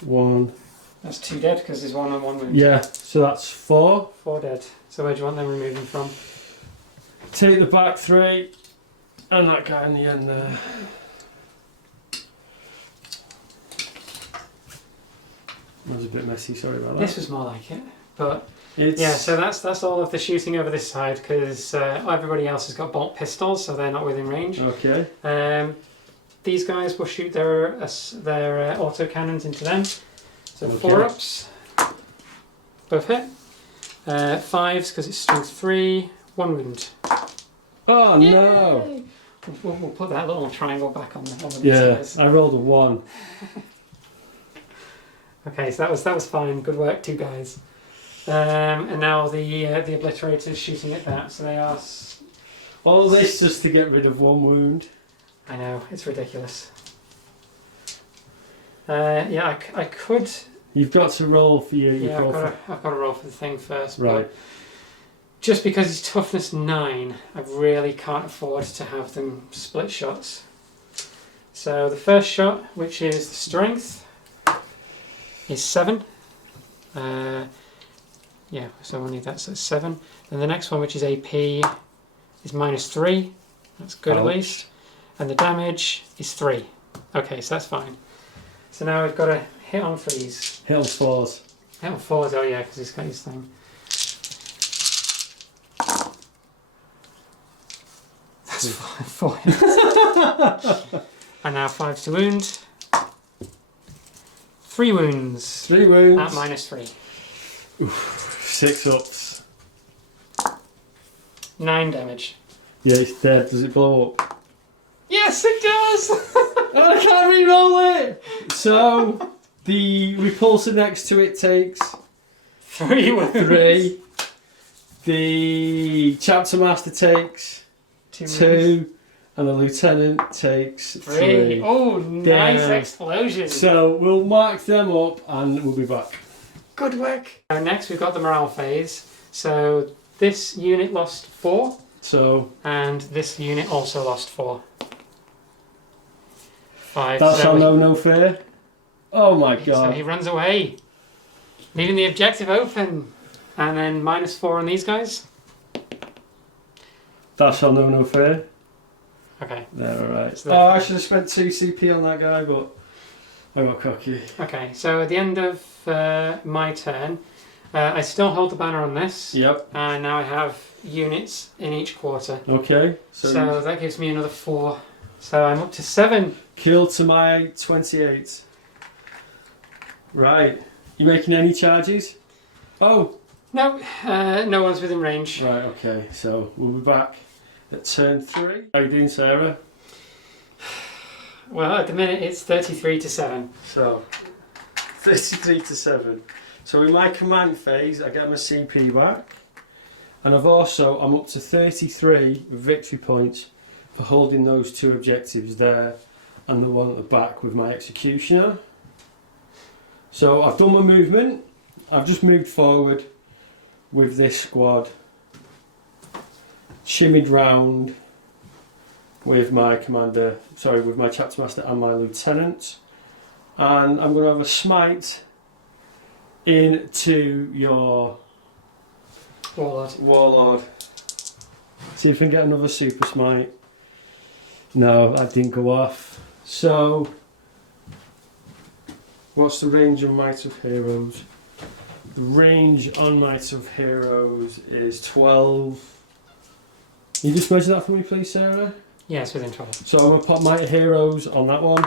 1. That's 2 dead because there's 1 and 1 wound. Yeah, so that's 4. 4 dead. So where do you want them removing from? Take the back 3. And that guy in the end there. That was a bit messy, sorry about that. This was more like it, but It's... yeah. So that's all of the shooting over this side because everybody else has got bolt pistols, so they're not within range. Okay. These guys will shoot their autocannons into them. So Okay. 4-ups, both hit. 5s because it's strength 3, 1 wound. Oh Yay! no! We'll put that little triangle back on the Yeah, guys. I rolled a 1. Okay, so that was fine. Good work, 2 guys. And now the obliterators shooting at that. So they are. All this just to get rid of 1 wound. I know, it's ridiculous. Yeah, I could. You've got to roll for your Yeah, profile. I've got to roll for the thing first. Right. But just because it's toughness 9, I really can't afford to have them split shots. So the first shot, which is the strength, is 7. Yeah, so only that's at 7. And the next one, which is AP, is -3. That's good at Ouch. least. And the damage is 3. Okay, so that's fine. So now we've got to hit on 3s. Hit on 4s. Hit on 4s, oh yeah, because he's got his thing. That's 4 hits. And now 5s to wound. 3 wounds. 3 wounds. At -3. 6 ups. 9 damage. Yeah, it's dead. Does it blow up? Yes, it does! Oh, I can't re-roll it! So, the repulsor next to it takes 3 wounds. 3. The chapter master takes 2. And the lieutenant takes 3. Oh, nice Damn. explosion. So, we'll mark them up and we'll be back. Good work. Next, we've got the morale phase. So, this unit lost 4. So, And this unit also lost 4. 5. that's so how no fear. Oh my So god. he runs away, leaving the objective open. And then -4 on these guys. That's how no fear. Okay. There, alright. So Oh, I should have spent 2 CP on that guy, but I got cocky. Okay, so at the end of my turn, I still hold the banner on this. Yep. And now I have units in each quarter. Okay. So that gives me another 4. So I'm up to 7. Kill to my 28. Right. You making any charges? Oh. No, no one's within range. Right, okay. So we'll be back at turn 3. How you doing, Sarah? Well, at the minute it's 33 to 7. So, 33 to 7. So in my command phase, I get my CP back. And I'm up to 33 victory points for holding those 2 objectives there and the one at the back with my executioner. So I've done my movement. I've just moved forward with this squad. Shimmied round with my with my chapter master and my lieutenant. And I'm going to have a smite into your Warlord. See if I can get another super smite. No, that didn't go off. So, what's the range on Might of Heroes? The range on Might of Heroes is 12. Can you just measure that for me, please, Sarah? Yes, within 12. So I'm going to pop Might of Heroes on that one.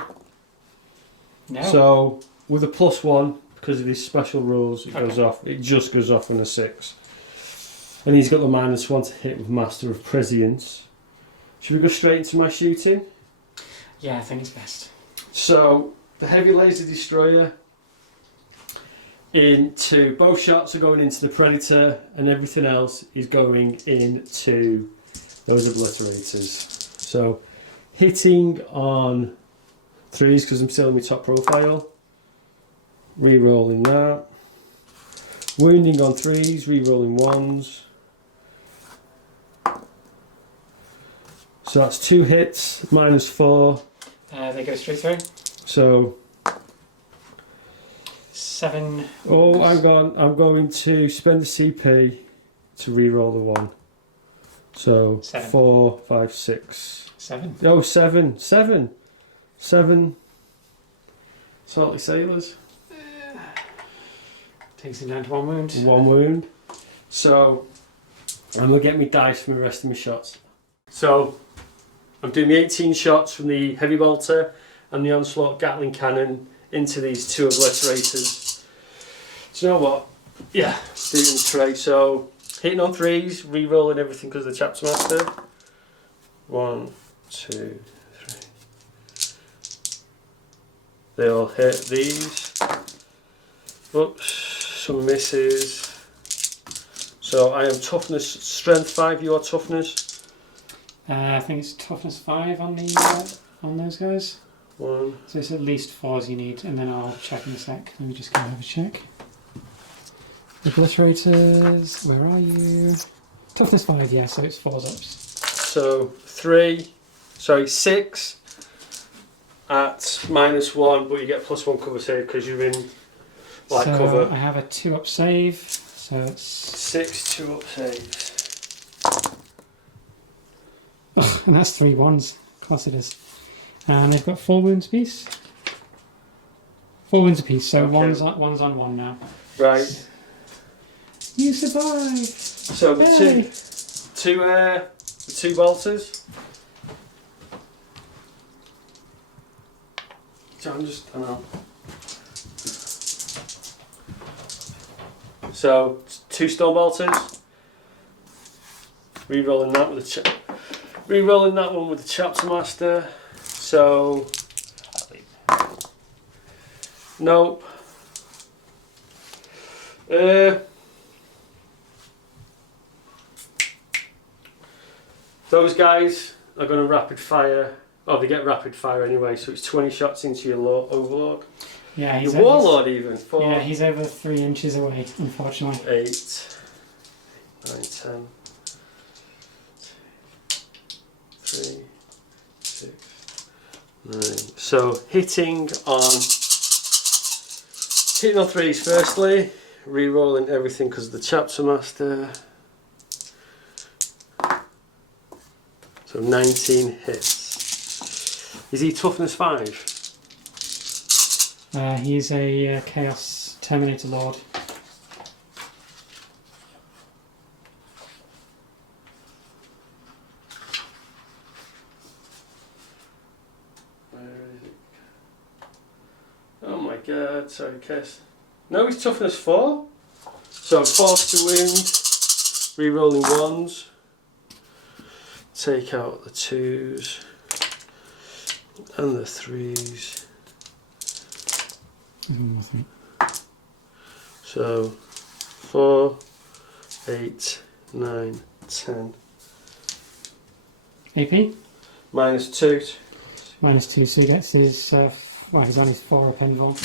No. So, with a +1, because of his special rules, it goes off. It just goes off on a 6. And he's got the -1 to hit with Master of Prescience. Should we go straight into my shooting? Yeah, I think it's best. So, the heavy laser destroyer into both shots are going into the Predator, and everything else is going into those obliterators. So, hitting on 3s because I'm still in my top profile. Re-rolling that. Wounding on 3s, re-rolling 1s. So that's 2 hits, -4. They go straight through. So 7. oh, I'm going to spend the CP to re-roll the 1. So 7. 4, 5, 6. 7. Oh, 7. 7. 7. Salty sailors. Takes him down to 1 wound. 1 wound. So I'm going to get my dice from the rest of my shots. So I'm doing my 18 shots from the heavy bolter and the onslaught Gatling cannon into these 2 obliterators. Do you know what? Yeah, do it in the tray. So hitting on 3s, re-rolling everything because of the Chapter Master. 1, 2, 3. They all hit these. Oops, some misses. So I am toughness, strength 5, your toughness? I think it's toughness 5 on the on those guys. 1. So it's at least 4s you need, and then I'll check in a sec. Let me just go have a check. Obliterators, where are you? Toughness 5, yeah, so it's 4s ups. So 6 at -1, but you get +1 cover save because you're in light so cover. I have a 2-up save, so it's 6 2-up saves. oh, and that's 3 1s. Of course it is. And they've got 4 wounds apiece. 4 wounds apiece, so Okay. one's on 1 now. Right. You survived! So the Hey. two bolters. So I know. So 2 stone bolters. Re-rolling that with the re-rolling that one with the Chapter Master. So nope. Those guys are going to rapid fire. Oh, they get rapid fire anyway, so it's 20 shots into your Overlord. Yeah, Your Warlord even. 4, yeah, he's over 3 inches away, unfortunately. 8, 9, 10, 3, 6, 9. So hitting on 3s firstly, re-rolling everything because of the Chapter Master. So 19 hits. Is he toughness 5? He's a Chaos Terminator Lord. Where is it? Oh my god, sorry, Kess. No, he's toughness 4. So 4 to wound, re-rolling 1s. Take out the 2s and the 3s. So 4, 8, 9, 10. AP? -2. -2, so he gets his, well, he's on his 4-up invul.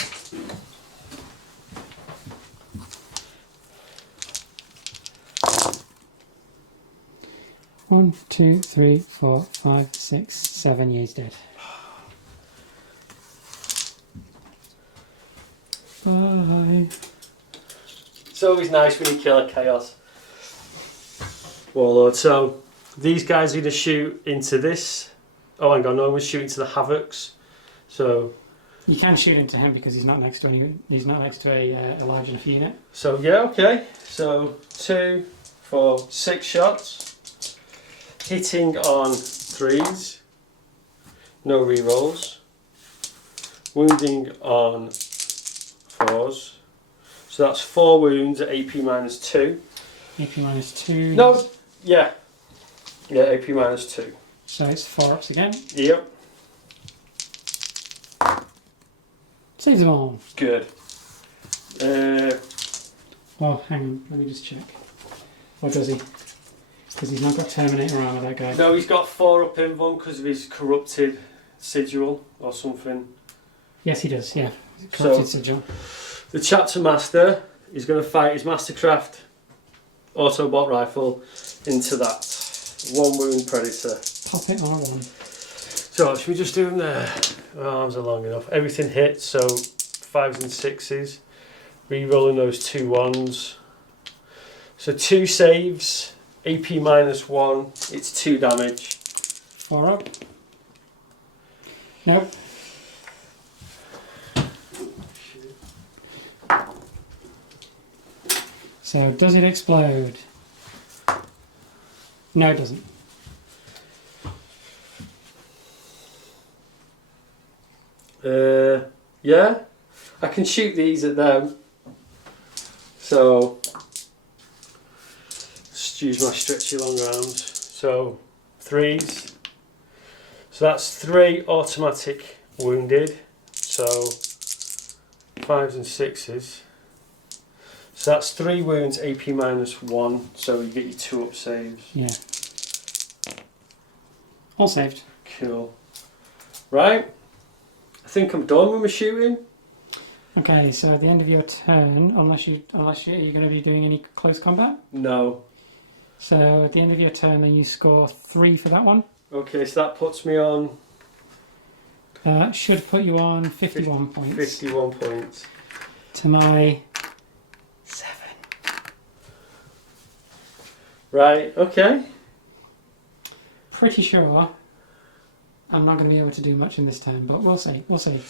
One, 2, 3, 4, 5, 6, 7. Yeah, he's dead. Bye. It's always nice when you kill a Chaos Warlord. So these guys are going to shoot into this. Oh, hang on, no one's shooting to the Havocs. So You can shoot into him because he's not next to any. He's not next to a large enough unit. So yeah, okay. So 2, 4, 6 shots. Hitting on 3s. No rerolls. Wounding on 4s. So that's 4 wounds at AP -2. AP -2. No, yeah. Yeah, AP -2. So it's 4-ups again. Yep. Saves them all. Good. Well, hang on. Let me just check. Or does he? Because he's not got Terminator armor, that guy. No, he's got 4-up invuln because of his corrupted sigil or something. Yes, he does, yeah. Corrupted sigil. The Chapter Master is going to fight his Mastercraft Autobot rifle into that 1 wound Predator. Pop it on a 1. So, should we just do them there? Oh, arms are long enough. Everything hits, so 5s and 6s. Re-rolling those 2 1s. So 2 saves, AP -1, it's 2 damage. 4-up. Nope. So, does it explode? No, it doesn't. Yeah, I can shoot these at them. So, just use my stretchy long arms. So, 3s. So that's 3 automatic wounded. So, 5s and 6s. So that's 3 wounds, AP -1. So you get your 2 up saves. Yeah. All saved. Cool. Right. I think I'm done with my shooting. Okay, so at the end of your turn, unless you're going to be doing any close combat. No. So at the end of your turn, then you score 3 for that one. Okay, so that puts me on Should put you on 51 points. 51 points. To my 7. Right, okay. Pretty sure I'm not going to be able to do much in this turn, but we'll see. We'll see.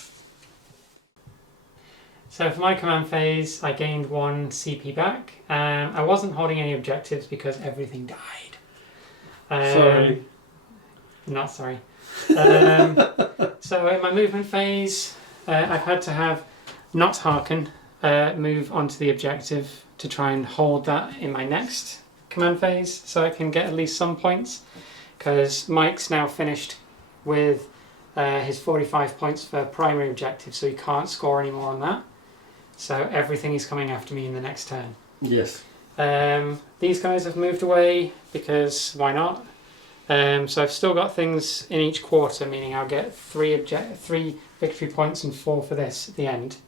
So for my command phase, I gained 1 CP back. I wasn't holding any objectives because everything died. Sorry. Not sorry. So in my movement phase, I've had to have not hearken move onto the objective to try and hold that in my next command phase, so I can get at least some points. Because Mike's now finished with his 45 points for primary objective, so he can't score any more on that. So everything is coming after me in the next turn. Yes. These guys have moved away because why not? So I've still got things in each quarter, meaning I'll get 3 victory points and 4 for this at the end.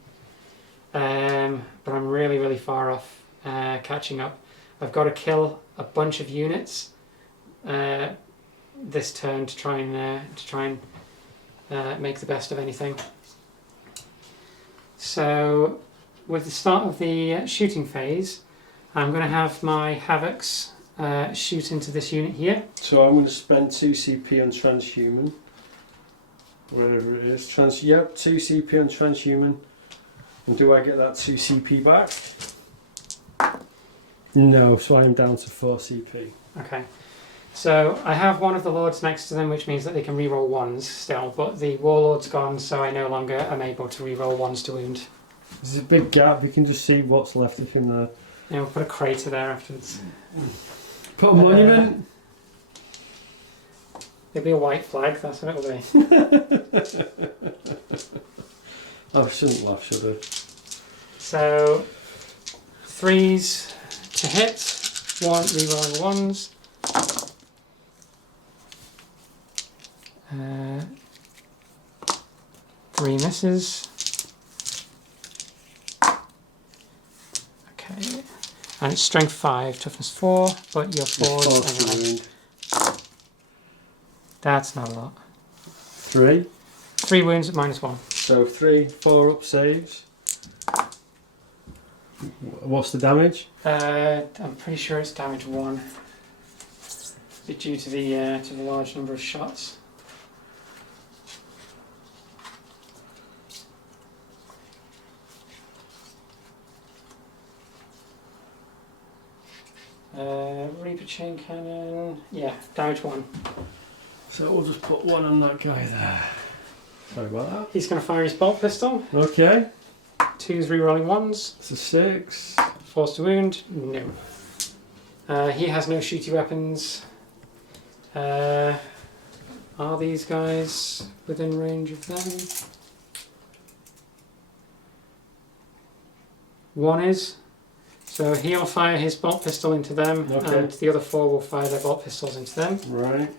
But I'm really far off catching up. I've got to kill a bunch of units this turn to try and make the best of anything. So with the start of the shooting phase, I'm going to have my Havocs shoot into this unit here. So I'm going to spend 2 CP on transhuman. Wherever it is. 2 CP on transhuman. And do I get that 2 CP back? No, so I am down to 4 CP. Okay. So I have one of the lords next to them, which means that they can reroll 1s still, but the warlord's gone, so I no longer am able to reroll 1s to wound. There's a big gap, we can just see what's left of him there. Yeah, we'll put a crater there afterwards. Put a monument. It'll be a white flag, that's what it'll be. I shouldn't laugh, should I? So 3s to hit, rerolling 1s. 3 misses. Okay, and it's strength 5, toughness 4, but your 4s anyway. That's not a lot. 3. 3 wounds at -1. So 3, 4 up saves. What's the damage? I'm pretty sure it's damage 1. Due to the large number of shots. Reaper chain cannon. Yeah, damage 1. So we'll just put 1 on that guy there. Sorry about that. He's going to fire his bolt pistol. Okay. 2s rerolling 1s. It's a 6. 4s to wound. No. He has no shooty weapons. Are these guys within range of them? 1 is. So he'll fire his bolt pistol into them, okay. And the other 4 will fire their bolt pistols into them. Right.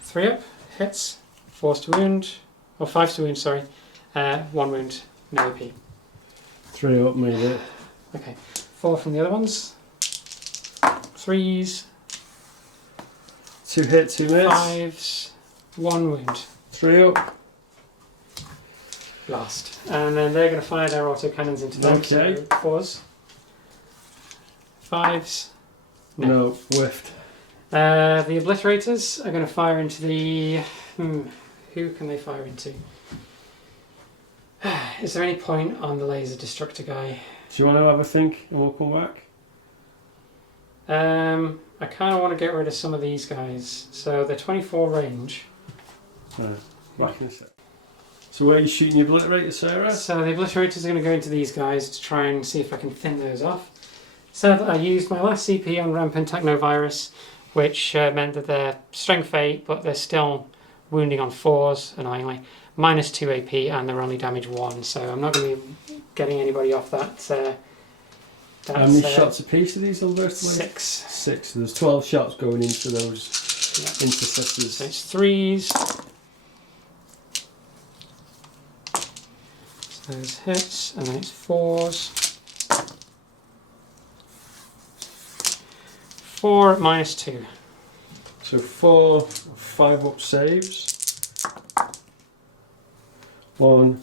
3 up, hits, 4s to wound, or 5s to wound, sorry. 1 wound, no AP. 3 up made it. Okay, 4 from the other ones. 3s. 2 hit, 2 miss. 5s, 1 wound. 3 up. Blast. And then they're going to fire their auto cannons into them. Okay. So 4s. 5s. No, whiffed. The obliterators are going to fire into the... who can they fire into? Is there any point on the laser destructor guy? Do you want to have a think and we'll come back? I kind of want to get rid of some of these guys. So they're 24 range. Right, back in a sec. So where are you shooting your obliterators, Sarah? So the obliterators are going to go into these guys to try and see if I can thin those off. So I used my last CP on Rampant Technovirus, which meant that they're strength 8, but they're still wounding on 4s, annoyingly. Minus 2 AP, and they're only damage 1, so I'm not going to be getting anybody off that. How many shots apiece are these on burst? 6. 6. So there's 12 shots going into those intercessors. So it's 3s. So there's hits, and then it's 4s. 4 at minus 2. So 4, 5 up saves. 1,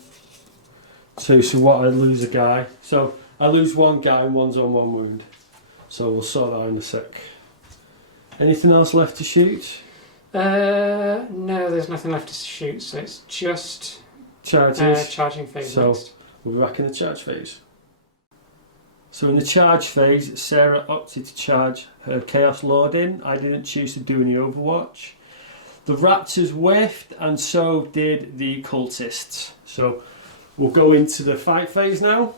2. So what? I lose a guy. So I lose one guy and one's on 1 wound. So we'll sort that out in a sec. Anything else left to shoot? No, there's nothing left to shoot. So it's just charging phase so next. We'll be back in the charge phase. So in the charge phase, Sarah opted to charge her Chaos Lord in. I didn't choose to do any Overwatch. The Raptors whiffed, and so did the Cultists. So we'll go into the fight phase now.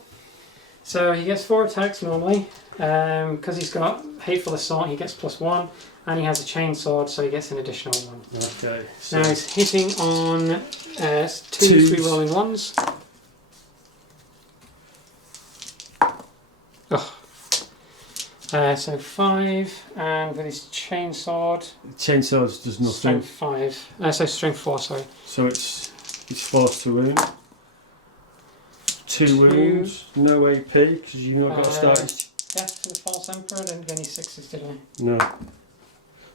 So he gets 4 attacks normally. Because he's got Hateful Assault, he gets +1. And he has a Chainsword, so he gets an additional 1. Okay. So now he's hitting on 2 3-rolling 1s. So 5, and with his Chainsword. Chainsword does nothing. Strength 5. So strength 4, sorry. So it's forced to wound. 2 wounds, no AP, because you know I've got to start his... Death to the False Emperor, I didn't get any 6s, did I? No.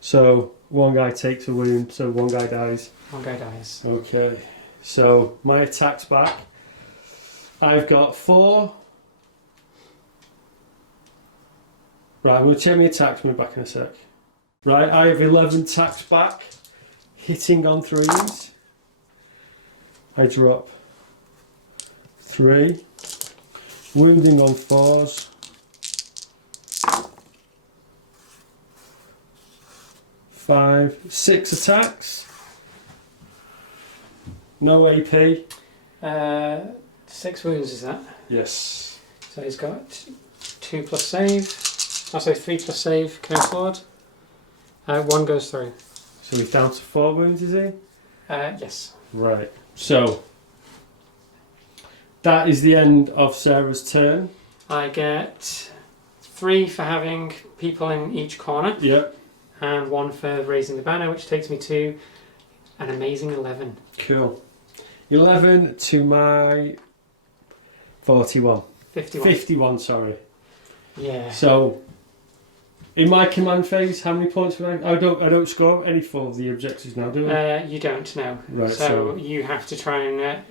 So, one guy takes a wound, so one guy dies. One guy dies. Okay. So, my attack's back. I've got 4. Right, I'm going to check my attacks, we'll be back in a sec. Right, I have 11 attacks back. Hitting on 3s. I drop 3. Wounding on 4s. 5, 6 attacks. No AP. 6 wounds is that? Yes. So he's got 2 plus save. Also 3 plus save, Chaos Lord. 1 goes through. So he's down to 4 wounds, is he? Yes. Right. So that is the end of Sarah's turn. I get 3 for having people in each corner. Yep. And 1 for raising the banner, which takes me to an amazing 11. Cool. 11 to my 41. 51. 51, sorry. Yeah. So in my command phase, how many points would I don't score any for the objectives now, do I? You don't, no. Right. So you have to try and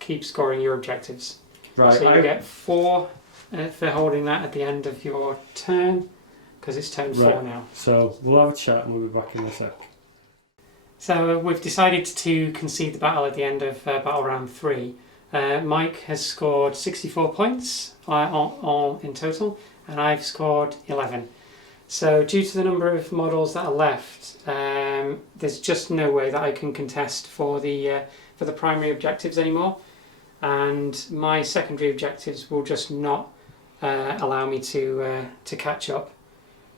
keep scoring your objectives. Right. So you get 4 for holding that at the end of your turn, because it's turn 4 now. So we'll have a chat and we'll be back in a sec. So we've decided to concede the battle at the end of battle round 3. Mike has scored 64 points all in total, and I've scored 11. So due to the number of models that are left, there's just no way that I can contest for the primary objectives anymore, and my secondary objectives will just not allow me to catch up,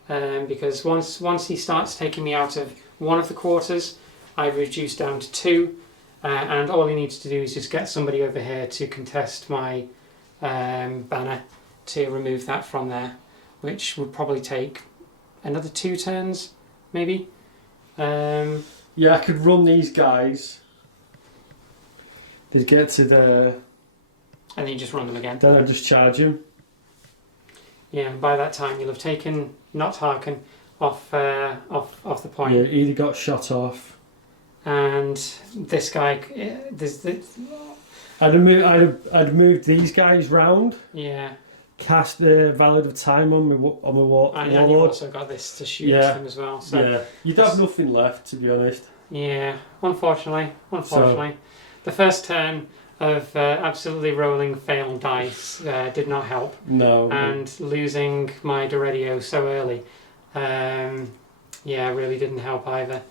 because once he starts taking me out of one of the quarters, I've reduced down to 2, and all he needs to do is just get somebody over here to contest my banner to remove that from there, which would probably take another 2 turns, maybe. Yeah, I could run these guys. They'd get to the... And then you just run them again. Then I just charge him. Yeah, and by that time you'll have taken Not Harken off the point. Yeah, either got shot off. And this guy, I'd have moved these guys round. Yeah. Cast the Valid of Time on my Warlord. And you've also got this to shoot them as well. So yeah, you'd have nothing left, to be honest. Yeah, unfortunately. The first turn, of absolutely rolling failed dice did not help. No. And losing my Doredio so early, really didn't help either.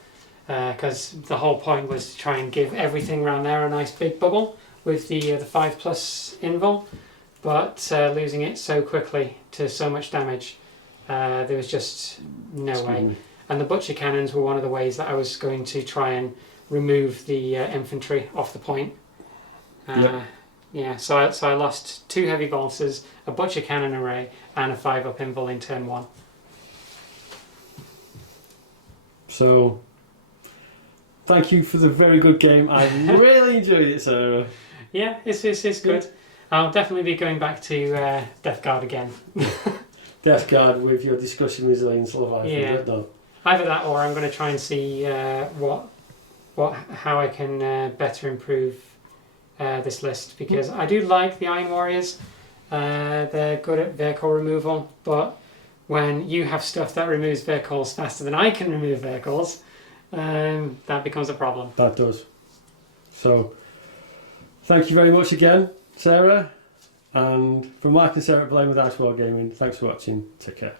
Because the whole point was to try and give everything around there a nice big bubble with the 5+ invul, but losing it so quickly to so much damage, there was just no way. And the butcher cannons were one of the ways that I was going to try and remove the infantry off the point. So I lost 2 heavy bolters, a butcher cannon array, and a 5-up invul in turn 1. So, thank you for the very good game. I really enjoyed it, Sarah. Yeah, it's good. I'll definitely be going back to Death Guard again. Death Guard with your discussion resilience Leviathan. Yeah. No. Either that, or I'm going to try and see how I can better improve this list, because I do like the Iron Warriors. They're good at vehicle removal, but when you have stuff that removes vehicles faster than I can remove vehicles, that becomes a problem. That does. So, thank you very much again, Sarah. And from Mark and Sarah at Wargaming, thanks for watching. Take care.